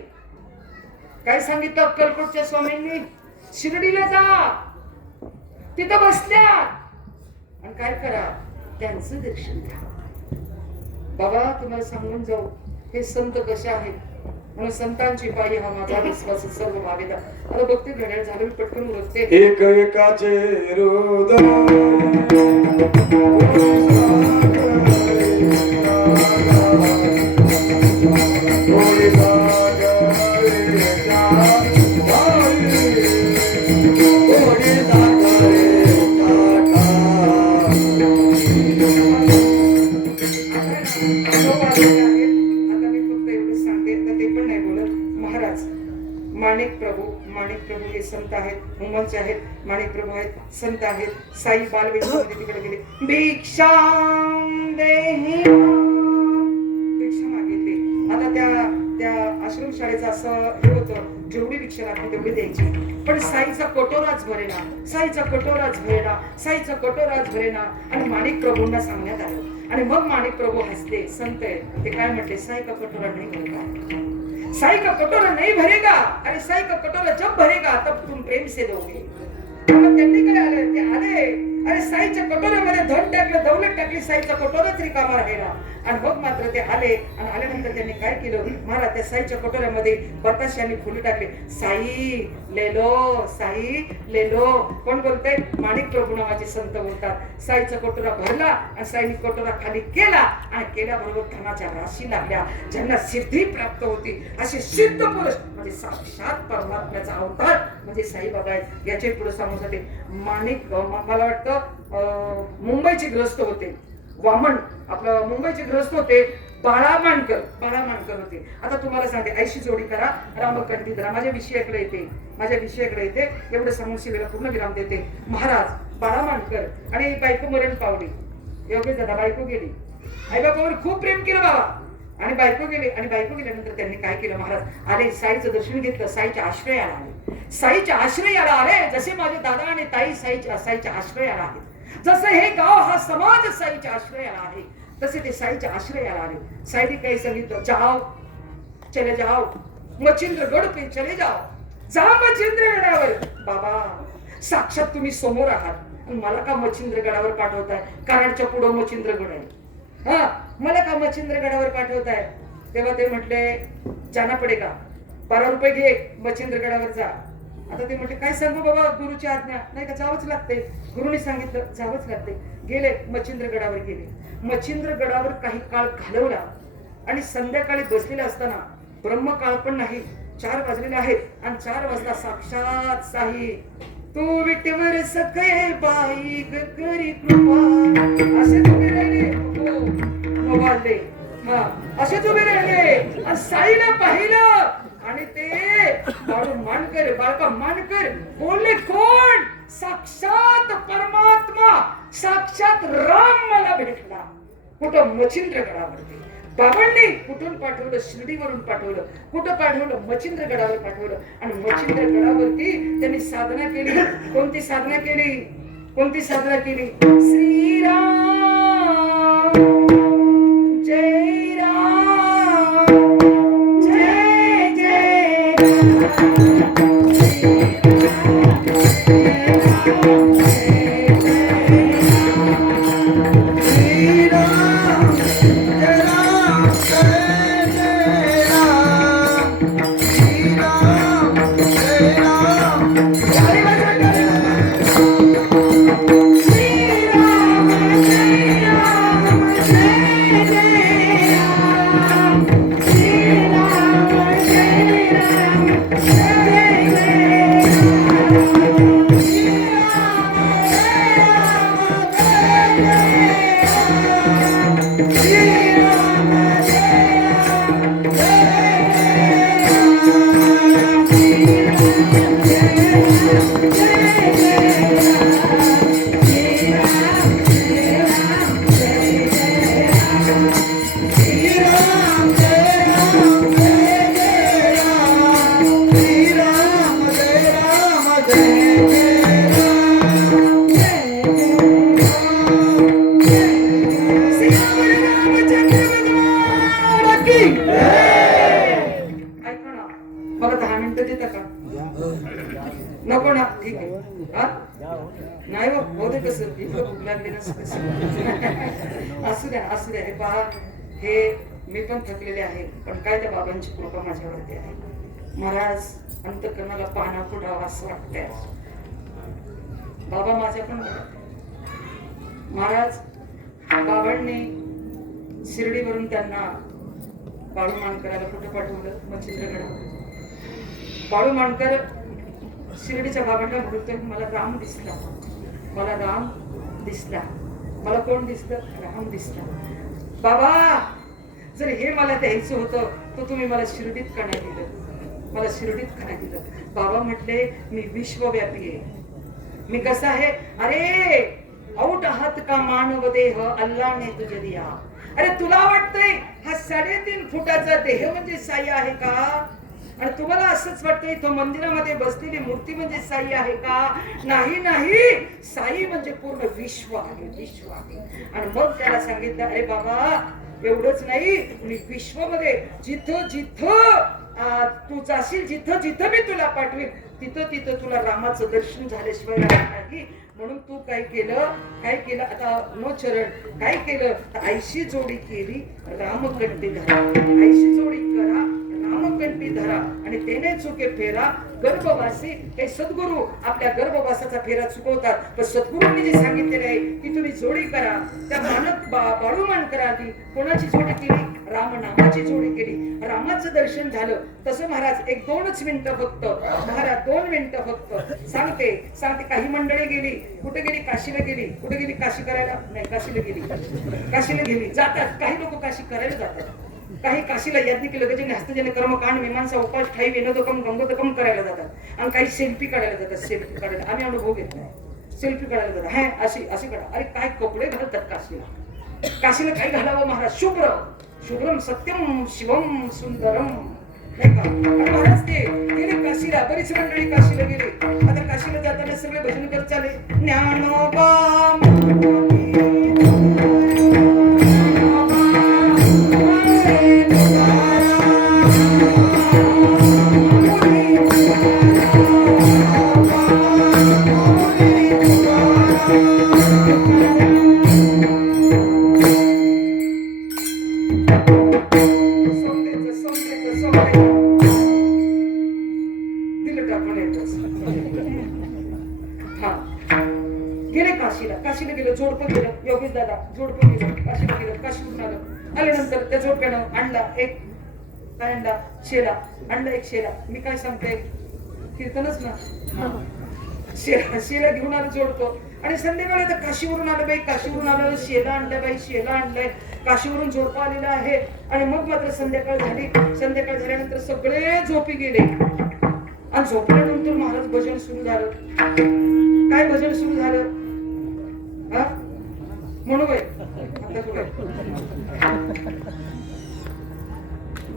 काय सांगितलं अक्कलकोटच्या स्वामींनी? शिर्डीला जा, तिथं बसल्या, आणि काय करा? त्यांचं दर्शन घ्या. बाबा तुम्हाला सांगून जाऊ, हे संत कसे आहेत. म्हणून संतांची पायी हा माझा विश्वास सर्व भावेदा. आता बघते घड्याळ झालं, मी पटकन उरकते. एक एकाचे हृदय माणिक प्रभू हे संत आहेत, मुंबईचे आहेत. माणिक प्रभू आहेत, संत आहेत. साई बालवेश्वरमध्ये तिकडे गेले. भिक्षा देही, भिक्षा मागितली. आता त्या आश्रमशाळेचं असं हे होतं, जेवढी भिक्षा लागली तेवढी द्यायची. पण साईचा कटोराच भरेना, साईचा कटोराच भरेना, साईचा कटोराच भरेना. आणि माणिक प्रभूंना सांगण्यात आलं. आणि मग माणिक प्रभू हसले. संत आहे ते काय म्हटले? साई का कटोरा नाही भरेगा, साई का कटोरा नहीं भरेगा. अरे साई का कटोरा जब भरेगा तब तुम प्रेम से दोगे. त्यांनी काय आले? ते आले, अरे साईच्या कटोऱ्यामध्ये धन टाकलं, दौलत टाकली, साईचा कटोराच रिकामा राहिला. आणि मग मात्र ते आले. आणि आल्यानंतर त्यांनी काय केलं? महाराज त्या साईच्या कटोऱ्यामध्ये बताशाने फुले टाकले. साई लेलो, साई लेलो. कोण बोलतंय? माणिक प्रभू नावाचे संत बोलतात. साईचा कटोरा भरला, आणि साईने कटोरा खाली केला, आणि केल्याबरोबर धनाच्या राशी लागल्या. ज्यांना सिद्धी प्राप्त होती असे सिद्ध पुरुष म्हणजे साक्षात परमात्म्याचा अवतार म्हणजे साईबाबा आहेत. याचे पुढे सांगण्यासाठी माणिक, मला वाटतं मुंबईचे ग्रस्त होते. वामन आपलं मुंबईचे ग्रस्त होते. बाळामानकर होते. आता तुम्हाला सांगते, 80 जोडी करा, रामकंठी धरा. माझ्या विषयाकडे येते. एवढं सांगून शिवेला पूर्ण विराम देते. महाराज बाळामानकर आणि बायको मरण पावली. योग्य दादा बायको गेली. आई बाबावर खूप प्रेम केलं बाबा, आणि बायको गेल्यानंतर त्यांनी काय केलं? महाराज आले, साईचं दर्शन घेतलं, साईच्या आश्रयाला आले. जसे माझे दादा आणि ताई साईच्या आश्रयाला आहेत, जसं हे गाव हा समाज साईच्या आश्रयाला आहे, तसे ते साईच्या आश्रयाला आले. साईने काही सांगितलं? जाओ चले जाओ मच्छिंद्रगड पे चले जाओ, जा मच्छिंद्रगडावर. बाबा साक्षात तुम्ही समोर आहात आणि मला का मच्छिंद्रगडावर पाठवताय? कराडच्या पुढं मच्छिंद्रगड आहे. हा, मला का मच्छिंद्रगडावर पाठवताय? तेव्हा ते म्हटले जाना पडेगा, 12 रुपये घे, मच्छिंद्रगडावर जा. आता ते म्हटले काय सांगू बाबा, गुरुची आज्ञा नाही का, जावंच लागते. गुरुने सांगितलं जावंच लागते. गेले मच्छिंद्रगडावर गेले. मच्छिंद्रगडावर काही काळ घालवला आणि संध्याकाळी बसलेले असताना ब्रह्मकाळ पण नाही, 4 वाजलेले आहेत आणि 4 वाजता साक्षात साई तू विटेवर सखे बाई ग करी कृपा असे तुम्ही राहिले. मोबाईल हा असेच उभे राहिले आणि साईला पाहिलं आणि ते बाळू मानकर, बाळका मानकर बोलले कोण? साक्षात परमात्मा, साक्षात राम मला भेटला. कुठं? मच्छिंद्रगडावरती. बाबांनी कुठून पाठवलं? शिर्डीवरून पाठवलं. कुठं पाठवलं? मच्छिंद्रगडावर पाठवलं. आणि मच्छिंद्रगडावरती त्यांनी साधना केली. कोणती साधना केली? कोणती साधना केली? श्रीराम जय राम जय जय राम मला 10 मिनिटं देता का? नको ना, ठीक आहे. नाही हो, होऊ दे. कसं इतकं भूक लागली ना, असू द्या असू द्या. हे पहा, हे मी पण थकलेले आहे, पण काय त्या बाबांची कृपा माझ्यावरती आहे. महाराज अंतकरणाला पाना फुटावा असं वाटतंय. बाबा माझ्या पण महाराज बाबांनी शिर्डीवरून त्यांना बाळू मानकराला कुठं पाठवलं? मच्छिंद्रगडावर. बाळू मानकर शिर्डीच्या बाबांना बोलतोय मला राम दिसला, मला राम दिसला. मला कोण दिसलं? राम दिसला. बाबा जर हे मला द्यायचं होतं तर तुम्ही मला शिर्डीत का नाही दिलं? मला शिर्डीत का नाही दिलं? बाबा म्हटले मी विश्वव्यापी आहे. मी कसा आहे? अरे औट हात का मानव देह अल्लाने तुझे दिया. अरे तुला वाटतंय हा 3.5 फुटाचा देह म्हणजे साई आहे का? आणि तुम्हाला असंच वाटतंय तो मंदिरामध्ये बसलेली मूर्ती म्हणजे साई आहे का? नाही नाही, साई म्हणजे पूर्ण विश्व आहे, विश्व आहे. आणि मग त्याला सांगितलं अरे बाबा एवढंच नाही, मी विश्वमध्ये जिथं जिथं तू जाशील, जिथं जिथं मी तुला पाठवेल तिथं तिथं तुला रामाचं दर्शन झाल्याशिवाय नाही. म्हणून तू काय केलं आता नो चरण काय केलं? 80 जोडी केली रामकंठी धरा. 80 जोडी करा रामकंठी धरा आणि तेने चुके फेरा गर्भवासी. हे सद्गुरू आपल्या गर्भवासाचा फेरा चुकवतात, पण सद्गुरूंनी जे सांगितलेले आहे की तुम्ही जोडी करा. त्या बाळू मानकरांनी कोणाची जोडी केली? राम नामाची जोडी केली. रामाचं दर्शन झालं. तसं महाराज 1-2 मिनिटं फक्त, महाराज 2 मिनिटं फक्त सांगते. काही मंडळी गेली. कुठे गेली? काशीला गेली. कुठे गेली? काशी करायला नाही, काशीला गेली. जातात काही लोक काशी करायला जातात. काही काशीला याज्ञिक लगेच हस्तजन्य कर्मकांड मीमांसा उपास ठाई विनोदकम गंगोदकम करायला जातात. आणि काही सेल्फी काढायला जातात. सेल्फी काढायला आम्ही अनुभव घेत नाही. सेल्फी काढायला जातात. हा अशी काढा. अरे काय कपडे घालतात काशीला काय घालावं महाराज? शुभ्रम सत्यम शिवम सुंदरम नाही का? महाराज ते गेले काशीला. बरीच मंडळी काशीला गेले. आता काशीला जाताना सगळे भजन करत चाले. Dnyanoba Thank you. गेले काशीला गेलं, जोडपं गेलं, योगेश दादा जोडपं गेलं, काशीला गेलं, काशीवरून आल्यानंतर त्या जोडप्यानं आणला एक काय आणला शेला, आणला एक शेला. मी काय सांगते कीर्तनच ना, शेला घेऊन आलं जोडपं. आणि संध्याकाळी आता काशीवरून आलं बाई, काशीवरून आलं, शेला आणलाय बाई, शेला आणलाय, काशीवरून जोडपं आलेलं आहे. आणि मग मात्र संध्याकाळ झाल्यानंतर सगळे झोपी गेले. आणि झोपल्यानंतर महाराज भजन सुरू झालं. काय भजन सुरू झालं? हा म्हणू बाई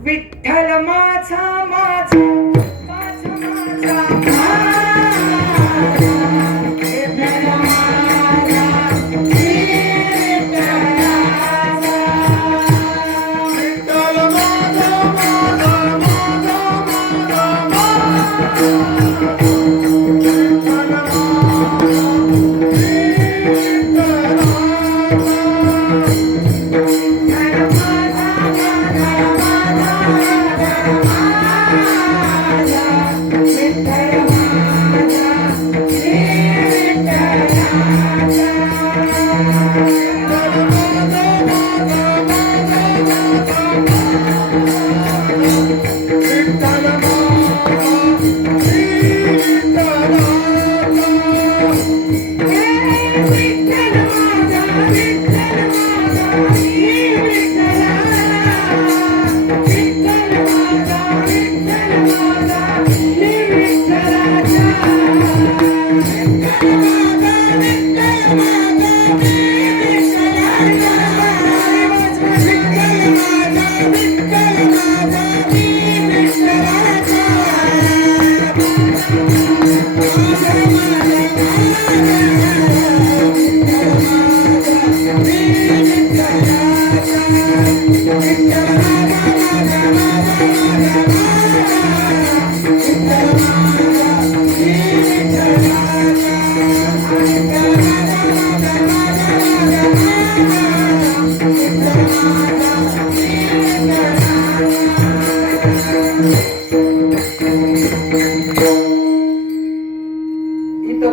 विठ्ठल माझा माझा माझा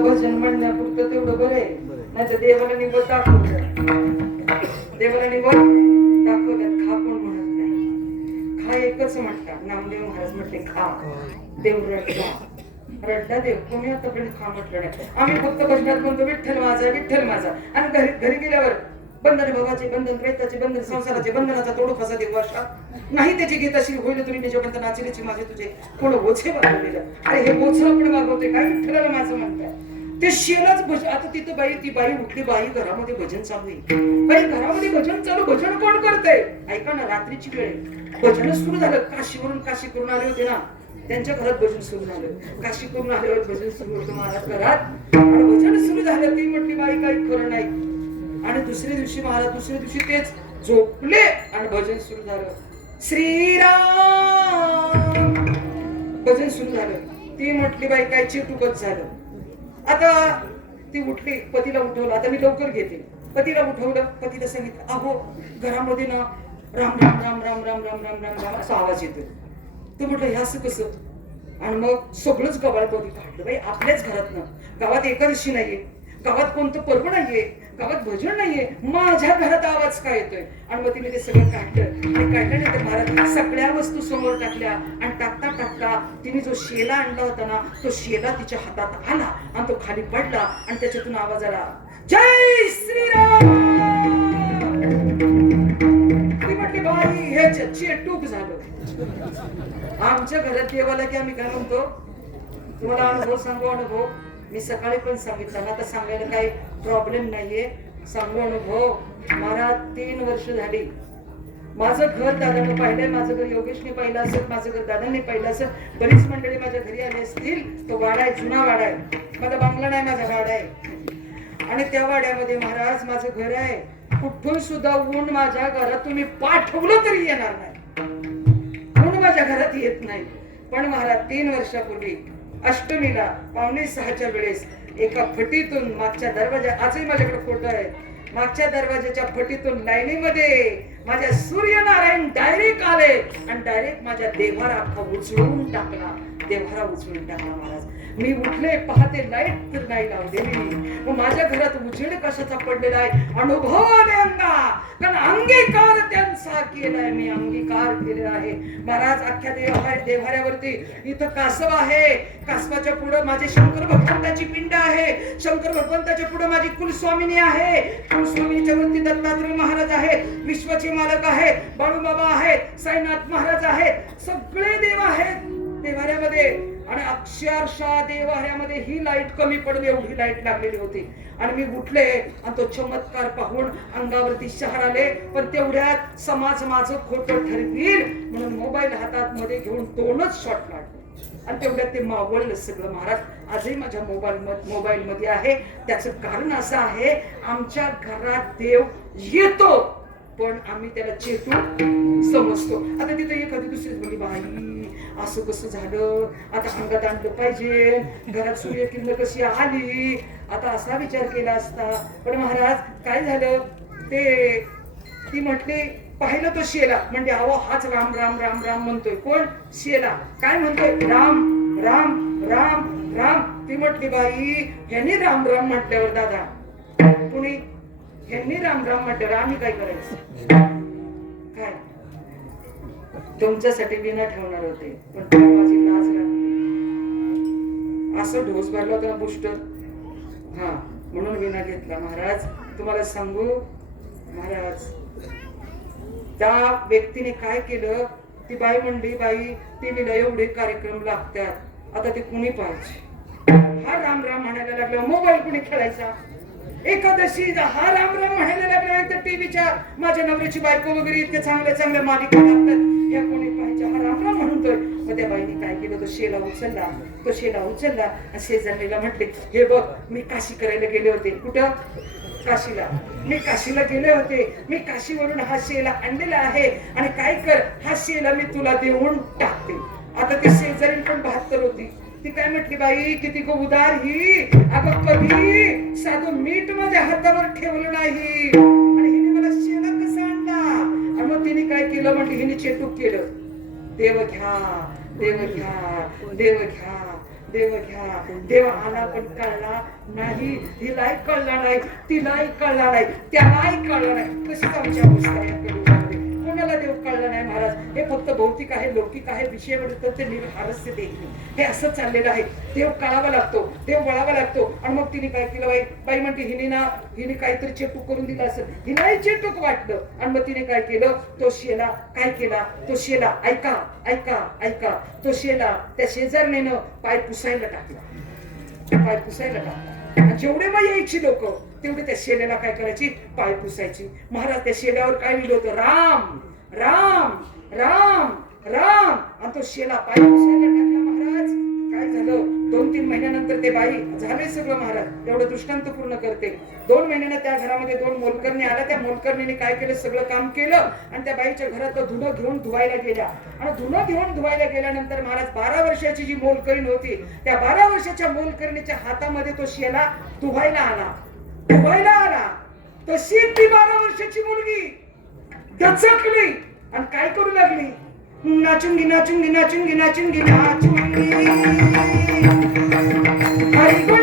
भजन म्हणण्यापुरतं तेवढं बरं आहे. नाही तर देवाला निवड दाखवतात खा कोण म्हणत नाही. खा एकच म्हणतात. नामदेव महाराज म्हटले खा, देव रड्डा देव कोणी आतापर्यंत खा म्हटलं नाही. आम्ही फक्त भजनात म्हणतो विठ्ठल माझा. आणि घरी गेल्यावर बंधन भवाचे बंधन, प्रेताचे बंधन, संसाराचे बंधनाचा तोडू फसा देव वर्षा नाही त्याची गीताशी होईल तुरी निज बंधन आचरेची माझे तुझे कोण ओझे वागवलेलं. अरे हे ओझं आपण वागवते काय विठ्ठलाला माझं म्हणतात. ते शेलाच भजन. आता तिथं ती बाई उठली, बाई घरामध्ये भजन चालू आहे. बाई घरामध्ये भजन चालू, भजन कोण करतंय ऐका ना. रात्रीची वेळ भजन सुरू झालं. काशी करून आले होते ना, त्यांच्या घरात भजन सुरू झालं. काशी करून आल्यावर भजन सुरू होतं महाराज घरात. आणि भजन सुरू झालं. ती म्हटली बाई काही खरं नाही. आणि दुसऱ्या दिवशी तेच झोपले आणि भजन सुरू झालं. श्रीराम भजन सुरू झालं. ती म्हटली बाई काय चेतुकच झालं. आता ती उठली, पतीला उठवलं. आता मी लवकर घेते. पतीला उठवलं, पतीला सांगितलं अहो घरामध्ये ना राम राम राम राम राम राम राम राम राम असा आवाज येतो. ते म्हटलं हे असं कसं. आणि मग सगळंच गबाळपदी काढलं. बाई आपल्याच घरात ना, गावात एकादशी नाहीये, गावात कोणतं पर्व नाहीये, गावात भजन नाहीये, माझ्या घरात आवाज काय येतोय. आणि मग तिने ते सगळं काढलं. आणि काढल्यानंतर महाराज सगळ्या वस्तू समोर टाकल्या. आणि टाकता तिने जो शेला आणला होता ना, तो शेला तिच्या हातात आला आणि तो खाली पडला. आणि त्याच्यातून आवाज आला जय श्रीराम. ती म्हटली बाई हे चेटूक झालं. आमच्या घरात देवाला की आम्ही काय म्हणतो, तुम्हाला अनुभव सांगू. अनुभव मी सकाळी पण सांगितलं ना, आता सांगायला काही प्रॉब्लेम नाहीये. सांगू अनुभव. मला 3 वर्ष झाली. माझं घर दादाने पाहिलंय, माझं घर योगेशने पाहिलं असेल, माझं घर दादाने पाहिलं असेल. बरीच मंडळी माझ्या घरी आली असतील. तो वाडा आहे, जुना वाडा आहे. माझा बांगला नाही, माझा वाडा आहे. आणि त्या वाड्यामध्ये महाराज माझं घर आहे. कुठून सुद्धा ऊन माझ्या घरात तुम्ही पाठवलं तरी येणार नाही. ऊन माझ्या घरात येत नाही. पण महाराज 3 वर्षापूर्वी अष्टमीला 5:45च्या वेळेस एका फटीतून मागच्या दरवाजा, आजही माझ्याकडे फोटो आहे, मागच्या दरवाजाच्या फटीतून लाईनीमध्ये माझ्या सूर्यनारायण डायरेक्ट आले आणि डायरेक्ट माझ्या देव्हारा अख्खा उचलून टाकला. देव्हारा उचलून टाकला महाराज. मी उठले पहाटे लाईट तर नाही लावलेली, मग माझ्या घरात उजेड कशाचा पडलेला आहे अनुभवाने अंगा, कारण अंगीकार त्यांचा केलाय, मी अंगीकार केलेला आहे. महाराज अख्ख्या देव्हाऱ्यावरती इथं कासव आहे, कासवाच्या पुढे माझे शंकर भगवंताची पिंड आहे, शंकर भगवंताच्या पुढे माझी कुलस्वामिनी आहे, कुलस्वामिनीच्या वरती दत्तात्रय महाराज आहेत, विश्वाचे मालक आहेत, बाळूबाबा आहेत, साईनाथ महाराज आहेत, सगळे देव आहेत देव्हाऱ्यामध्ये. आणि अक्षरशः देव्हाऱ्यामध्ये ही लाईट कमी पडली एवढी लाईट लागलेली होती. आणि मी उठले आणि तो चमत्कार पाहून अंगावरती शहर आले. पण तेवढ्यात समाज माझं खोटं ठरवील म्हणून मोबाईल हातात मध्ये घेऊन दोनच शॉट काढले आणि तेवढ्यात ते मावळलं सगळं. महाराज आजही माझ्या मोबाईल मध्ये आहे. त्याचं कारण असं आहे, आमच्या घरात देव येतो पण आम्ही त्याला चेतू समजतो. आता तिथे एखादी दुसरीच बोली, बाई असं कसं झालं, आता अंगात आणलं पाहिजे, घरात सूर्यकिरण कशी आली, आता असा विचार केला असता. पण महाराज काय झालं, ते ती म्हटली पाहिलं तो शेला, म्हणजे अहो हाच राम राम राम राम म्हणतोय. कोण? शेला. काय म्हणतोय? राम राम राम राम. ती म्हटली बाई ह्याने राम राम म्हटल्यावर दादा कुणी ह्यांनी राम राम म्हटल्यावर आम्ही काय करायचं? काय तुमच्यासाठी विना ठेवणार होते पण माझी लाज लागली. असं ढोस भरला होता बुस्टर, हा म्हणून विना घेतला. महाराज तुम्हाला सांगू, महाराज त्या व्यक्तीने काय केलं, ती बाई म्हणली बाई टीव्हीला एवढे कार्यक्रम लागतात, आता ते कुणी पाहिजे. हा राम राम म्हणायला लागला, मोबाईल कुणी खेळायचा. एकादशी हा राम राम म्हणायला लागला, तर टीव्हीच्या माझ्या नवऱ्याची बायको वगैरे इतके चांगल्या चांगल्या मालिका लागतात, या कोणी पाहिजे, हा राम राम म्हणतोय. मग त्या बाईने काय केलं, तो शेला उचलला आणि शेजारीला म्हटले, हे बघ मी काशी करायला गेले होते. कुठं? काशीला. मी काशीला गेले होते, मी काशीवरून हा शेला आणलेला आहे आणि काय कर, हा शेला मी तुला देऊन टाकते. आता ती शेजारी पण 72 होती. ती काय म्हटली, बाई किती गो उदार ही, अगं कधी साधं मीठ माझ्या हातावर ठेवलं नाही आणि हिने मला शेला कसा आणला. आणि मग तिने काय केलं, म्हणजे हिने चेटूक केलं, देव घ्या देव घ्या देव घ्या देव घ्या. देव आला पण कळला नाही, हिलाही कळला नाही, तिलाही कळला नाही, त्यालाही कळला नाही. कशीच आमच्या अवस्था आहे, कोणाला देव कळला नाही. महाराज हे फक्त भौतिक आहे, लौकिक आहे, विषयावर ते निर्हारस्य देखील हे असं चाललेलं आहे. देव कळावा लागतो, देव वळावा लागतो. आणि मग तिने काय केलं, बाई म्हणते हिने काहीतरी चेटूक करून दिला असेल, हिलाही चेटूक वाटलं. आणि मग तिने काय केलं, तो शेला काय केला, तो शेला ऐका ऐका ऐका, तो शेला त्या शेजारणीनं पाय पुसायला टाकला, पाय पुसायला टाकला. जेवढे मग यायची लोक तेवढे त्या शेल्याला काय करायची, पाय पुसायची. महाराज त्या शेल्यावर काय लिहिलं होतं, राम राम राम राम. आणि तो शेला पाय पुसायला टाकला. महाराज काय झालं, 2-3 महिन्यानंतर ते बाई झाले सगळं. महाराज एवढं दृष्टांत पूर्ण करते. 2 महिन्यानं त्या घरामध्ये 2 मोलकरणी आल्या. त्या मोलकरणीने काय केलं, सगळं काम केलं आणि त्या बाईच्या घरात धुणं घेऊन धुवायला गेल्या. आणि धुणं घेऊन धुवायला गेल्यानंतर महाराज 12 वर्षाची जी मोलकरीण होती, त्या 12 वर्षाच्या मोलकरणीच्या हातामध्ये तो शेला धुवायला आला. तशी ती 12 वर्षाची मुलगी दचकली आणि काय करू लागली, नाचुंगी नाचुंगी नाचुंगी नाचुंगी नाचुंगी हरी गुण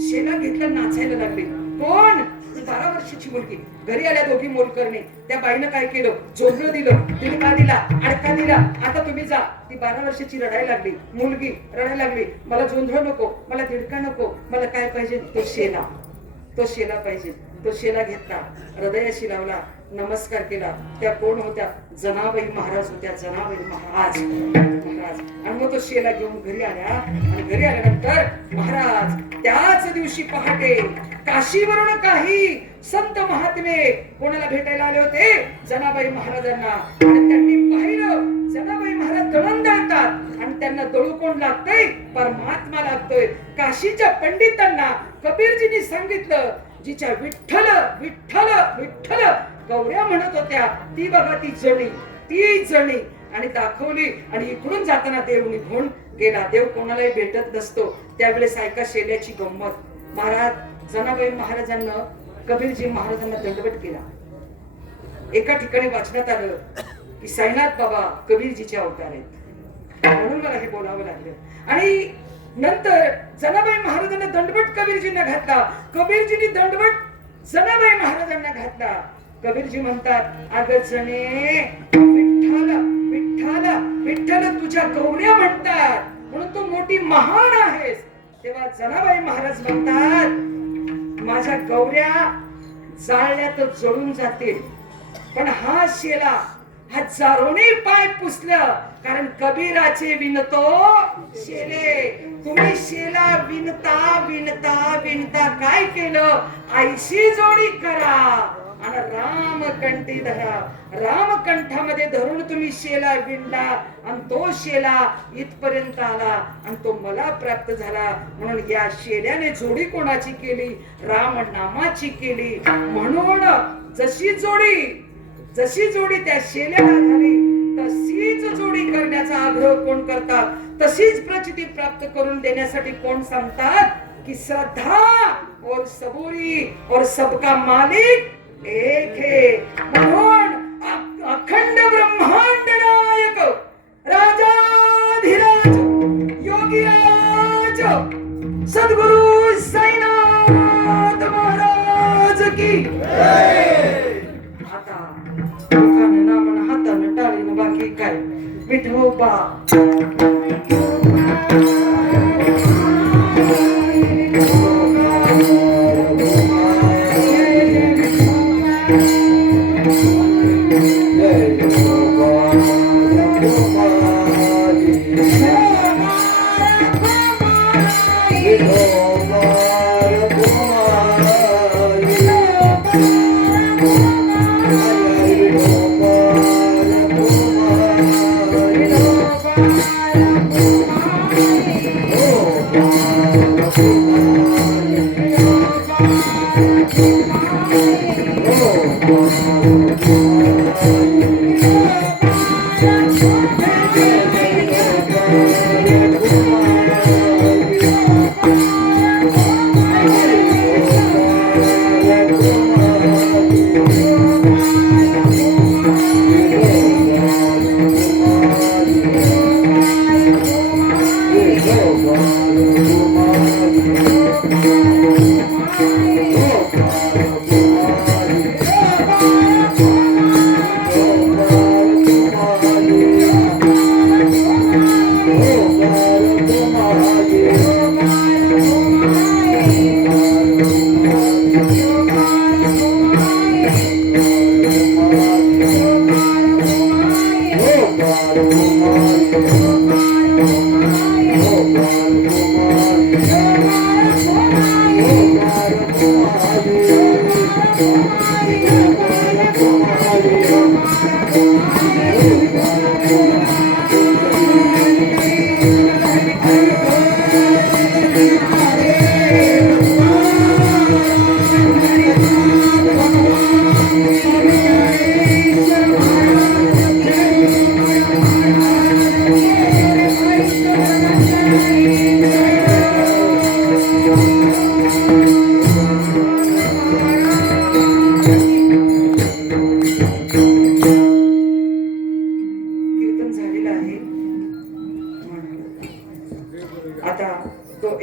शेला घेतला, नाचायला लागली. कोण? 12 वर्षाची मुलगी. घरी आल्या दोघी मोलकरणी. त्या बाईनं काय केलं, जोडलं दिलं. तिने काय दिला, अडका दिला. आता तुम्ही जा. ती 12 वर्षाची रडायला लागली, मुलगी रडायला लागली, मला जोंधळ नको, मला दिडका नको, मला काय पाहिजे, तो शेला पाहिजे. तो शेला घेतला, हृदयाशी लावला, नमस्कार केला. त्या कोण होत्या, जनाबाई महाराज होत्या, जनाबाई महाराज. आणि मग तो शेला घेऊन घरी आल्या. आणि घरी आल्यानंतर महाराज त्याच दिवशी पहाटे काशीवरून काही संत महात्मे कोणाला भेटायला आले होते, जनाबाई महाराजांना. आणि त्यांनी पाहिलं जनाबाई महाराज दळण दळतात आणि त्यांना दळू कोण लागतंय, परमात्मा लागतोय. काशीच्या पंडितांना कबीरजींनी सांगितलं, जिच्या विठ्ठल विठ्ठल विठ्ठल गौऱ्या म्हणत होत्या, ती बघा ती जणी आणि दाखवली. आणि इकडून जाताना देव निघून गेला. देव कोणालाही भेटत नसतो. त्यावेळेस ऐका शेल्याची गंमत. महाराज जनाबाई महाराजांना कबीरजी महाराजांना दंडवत केला. एका ठिकाणी वाचण्यात आलं की साईनाथ बाबा कबीरजीचे अवतार आहेत, म्हणून मला हे बोलावं लागलं. आणि नंतर जनाबाई महाराजांना दंडवत कबीरजींना घातला. कबीरजींनी दंडवत जनाबाई महाराजांना घातला. कबीरजी म्हणतात, अगं जने, विठ्ठल विठ्ठल विठ्ठल तुझ्या गौऱ्या म्हणतात म्हणून तू मोठी महान आहेस. तेव्हा जनाबाई महाराज म्हणतात, माझ्या गौऱ्या जाळल्या तर जळून जातील, पण हा शेला हजारोने पाय पुसलं, कारण कबीराचे विणतो शेले. तुम्ही शेला विणता विणता विणता काय केलं, आईशी जोडी करा आणि रामकंठी धरा. रामकंठामध्ये धरून तुम्ही शेला विणला आणि तो शेला इथपर्यंत आला आणि तो मला प्राप्त झाला. म्हणून या शेल्याने जोडी कोणाची केली, राम नामाची केली. म्हणून जशी जोडी त्या शेल्याला झाली तशीच जोडी करण्याचा आग्रह कोण करतात, तशीच प्रचिती प्राप्त करून देण्यासाठी कोण सांगतात की श्रद्धा और सबुरी और सबका मालिक एक है. म्हणून अखंड ब्रह्मांड नायक राजाधिराज योगीराज सद्गुरु साईनाथ महाराज की आता दुखाने ना म्हणा हाताने टाळीने बाकी काय विठोबा.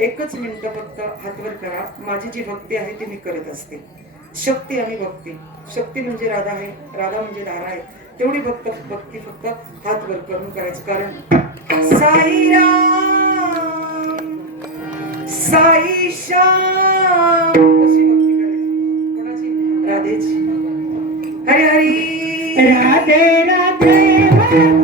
एकच मिनिट फक्त हातवर करा. माझी जी भक्ती आहे ती मी करत असते. शक्ती आणि भक्ती, शक्ती म्हणजे राधा आहे, राधा म्हणजे धारा आहे. तेवढी भक्ती फक्त हातवर करून करायचं. कारण साईराम साई श्याम कशी भक्ती करायची, कोणाची, राधेची. हरी हरी राधे राधे राधे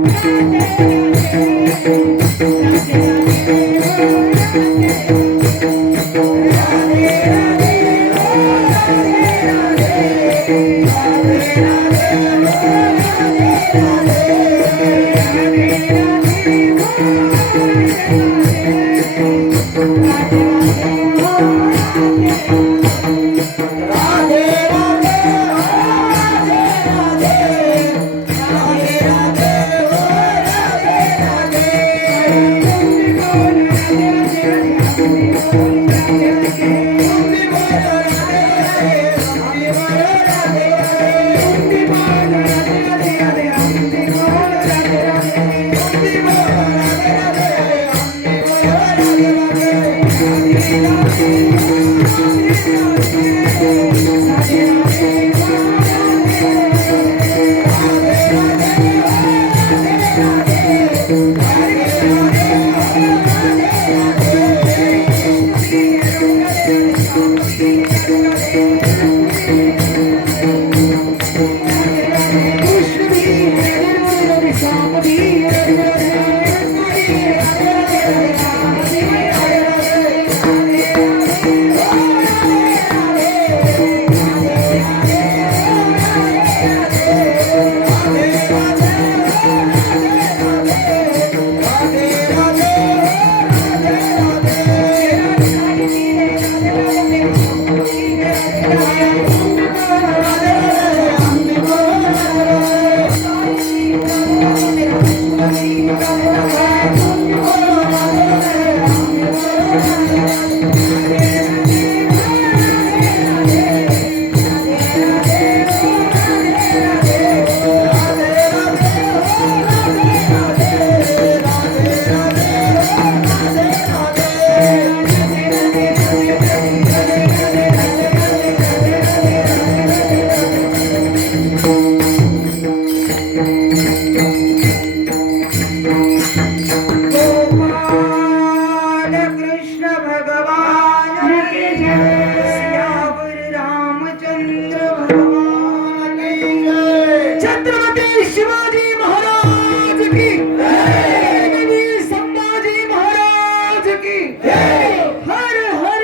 गोपाल कृष्ण भगवान की जय, सियावर रामचंद्र भगवान की जय, छत्रपती शिवाजी महाराज की जय, वीर संभाजी महाराज की जय, हर हर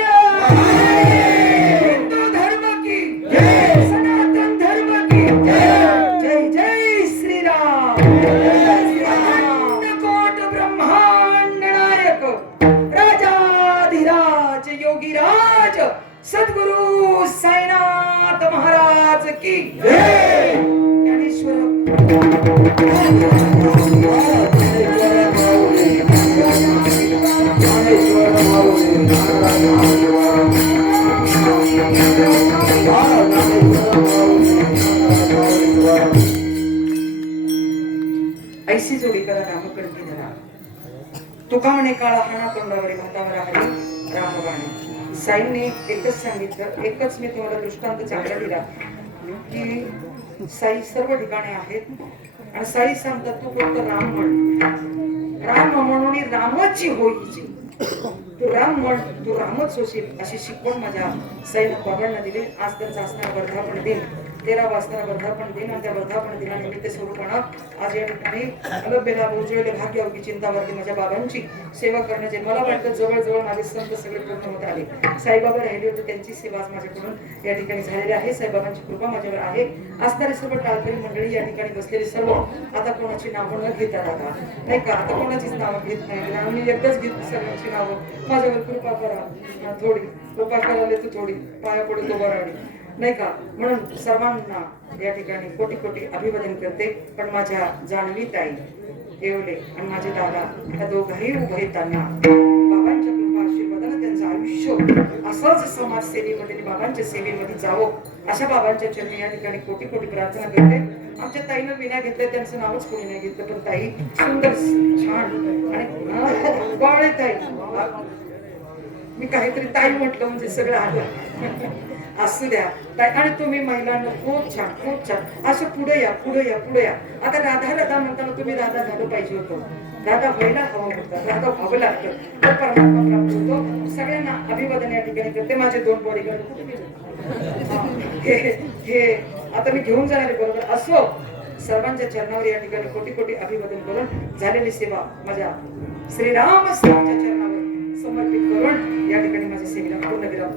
हिंदू धर्म की जय, सनातन धर्म की जय, जय जय श्री राम, अखंड कोट ब्रह्मांड नायक राजाधिराज योगीराज सद्गुरु साईनाथ महाराज की जय. ज्ञानेश्वर ऐशी जोडी करा रामकंठी धरा, तुका म्हणे काळा हाना तोंडावरी भातावर हरी रामवाणी. साईंनी एकच सांगितलं, एकच मी तुम्हाला दृष्टांत चांगला दिला की साई सर्व ठिकाणी आहेत आणि साई सांगतात तू फक्त राम म्हण, राम म्हणून रामाची होईची, तू राम म्हण, तू रामच होशील अशी शिकवण माझ्या साईनं बाबांना दिली. आज त्यांचा असणारा वर्धापन दिन 13 वाजता वर्धापन दिन आणि त्या वर्धापन दिनानिमित्त स्वरूपानं आज या ठिकाणी अलभ्यला बोजवेले भाग्यवगी चिंतावरती माझ्या बाबांची सेवा करण्याचे मला वाटतं जवळजवळ माझे संत सगळे पूर्ण होत आले. साईबाबा राहिले होते, त्यांची सेवा आज माझ्याकडून या ठिकाणी झालेली आहे. साईबाबांची कृपा माझ्यावर आहे. असणारे सर्व टाळकरी मंडळी या ठिकाणी बसलेले सर्व आता कोणाची नावं न घेता राहा नाही का, आता कोणाचीच नावं घेत नाही. आम्ही एकदाच घेत सगळ्यांची नावं. माझ्यावर कृपा करा, थोडी कृपा करायला तर थोडी पाया पडू तो बराडी नाही का. म्हणून सर्वांना या ठिकाणी कोटी कोटी अभिवादन करते. पण माझ्या जान्हवी ताई येवले आणि माझे दादा या दोघाही उभयतांना बाबांच्या कृपा आशीर्वादाने त्यांचं आयुष्य असंच समाजसेवेमध्ये बाबांच्या सेवेमध्ये जावं अशा बाबांच्या चरणी या ठिकाणी कोटी कोटी प्रार्थना करते. आमच्या ताईनं विना घेतलं, त्यांचं नावच कोणी नाही घेतलं, पण ताई सुंदर छान आणि बाळे ताई. मी काहीतरी ताई म्हटलं म्हणजे सगळं आलं. असू द्या ताई. आणि तुम्ही महिलांना खूप छान खूप छान. असं पुढे या पुढे या पुढे या. आता राधा राधा म्हणताना तुम्ही राधा झालं पाहिजे होतं. राधा व्हायला हवं होतं, राधा व्हावं लागतं, तर परमात्मा प्राप्त होतो. सगळ्यांना अभिवादन या ठिकाणी करते. माझे 2 बॉडीगार्ड हे आता मी घेऊन जाणारे बरोबर असो. सर्वांच्या चरणावर या ठिकाणी कोटी कोटी अभिवादन करून झालेली सेवा माझ्या श्रीराम स्वामीच्या चरणावर समर्पित करून या ठिकाणी माझ्या सेवेला पूर्ण विराम.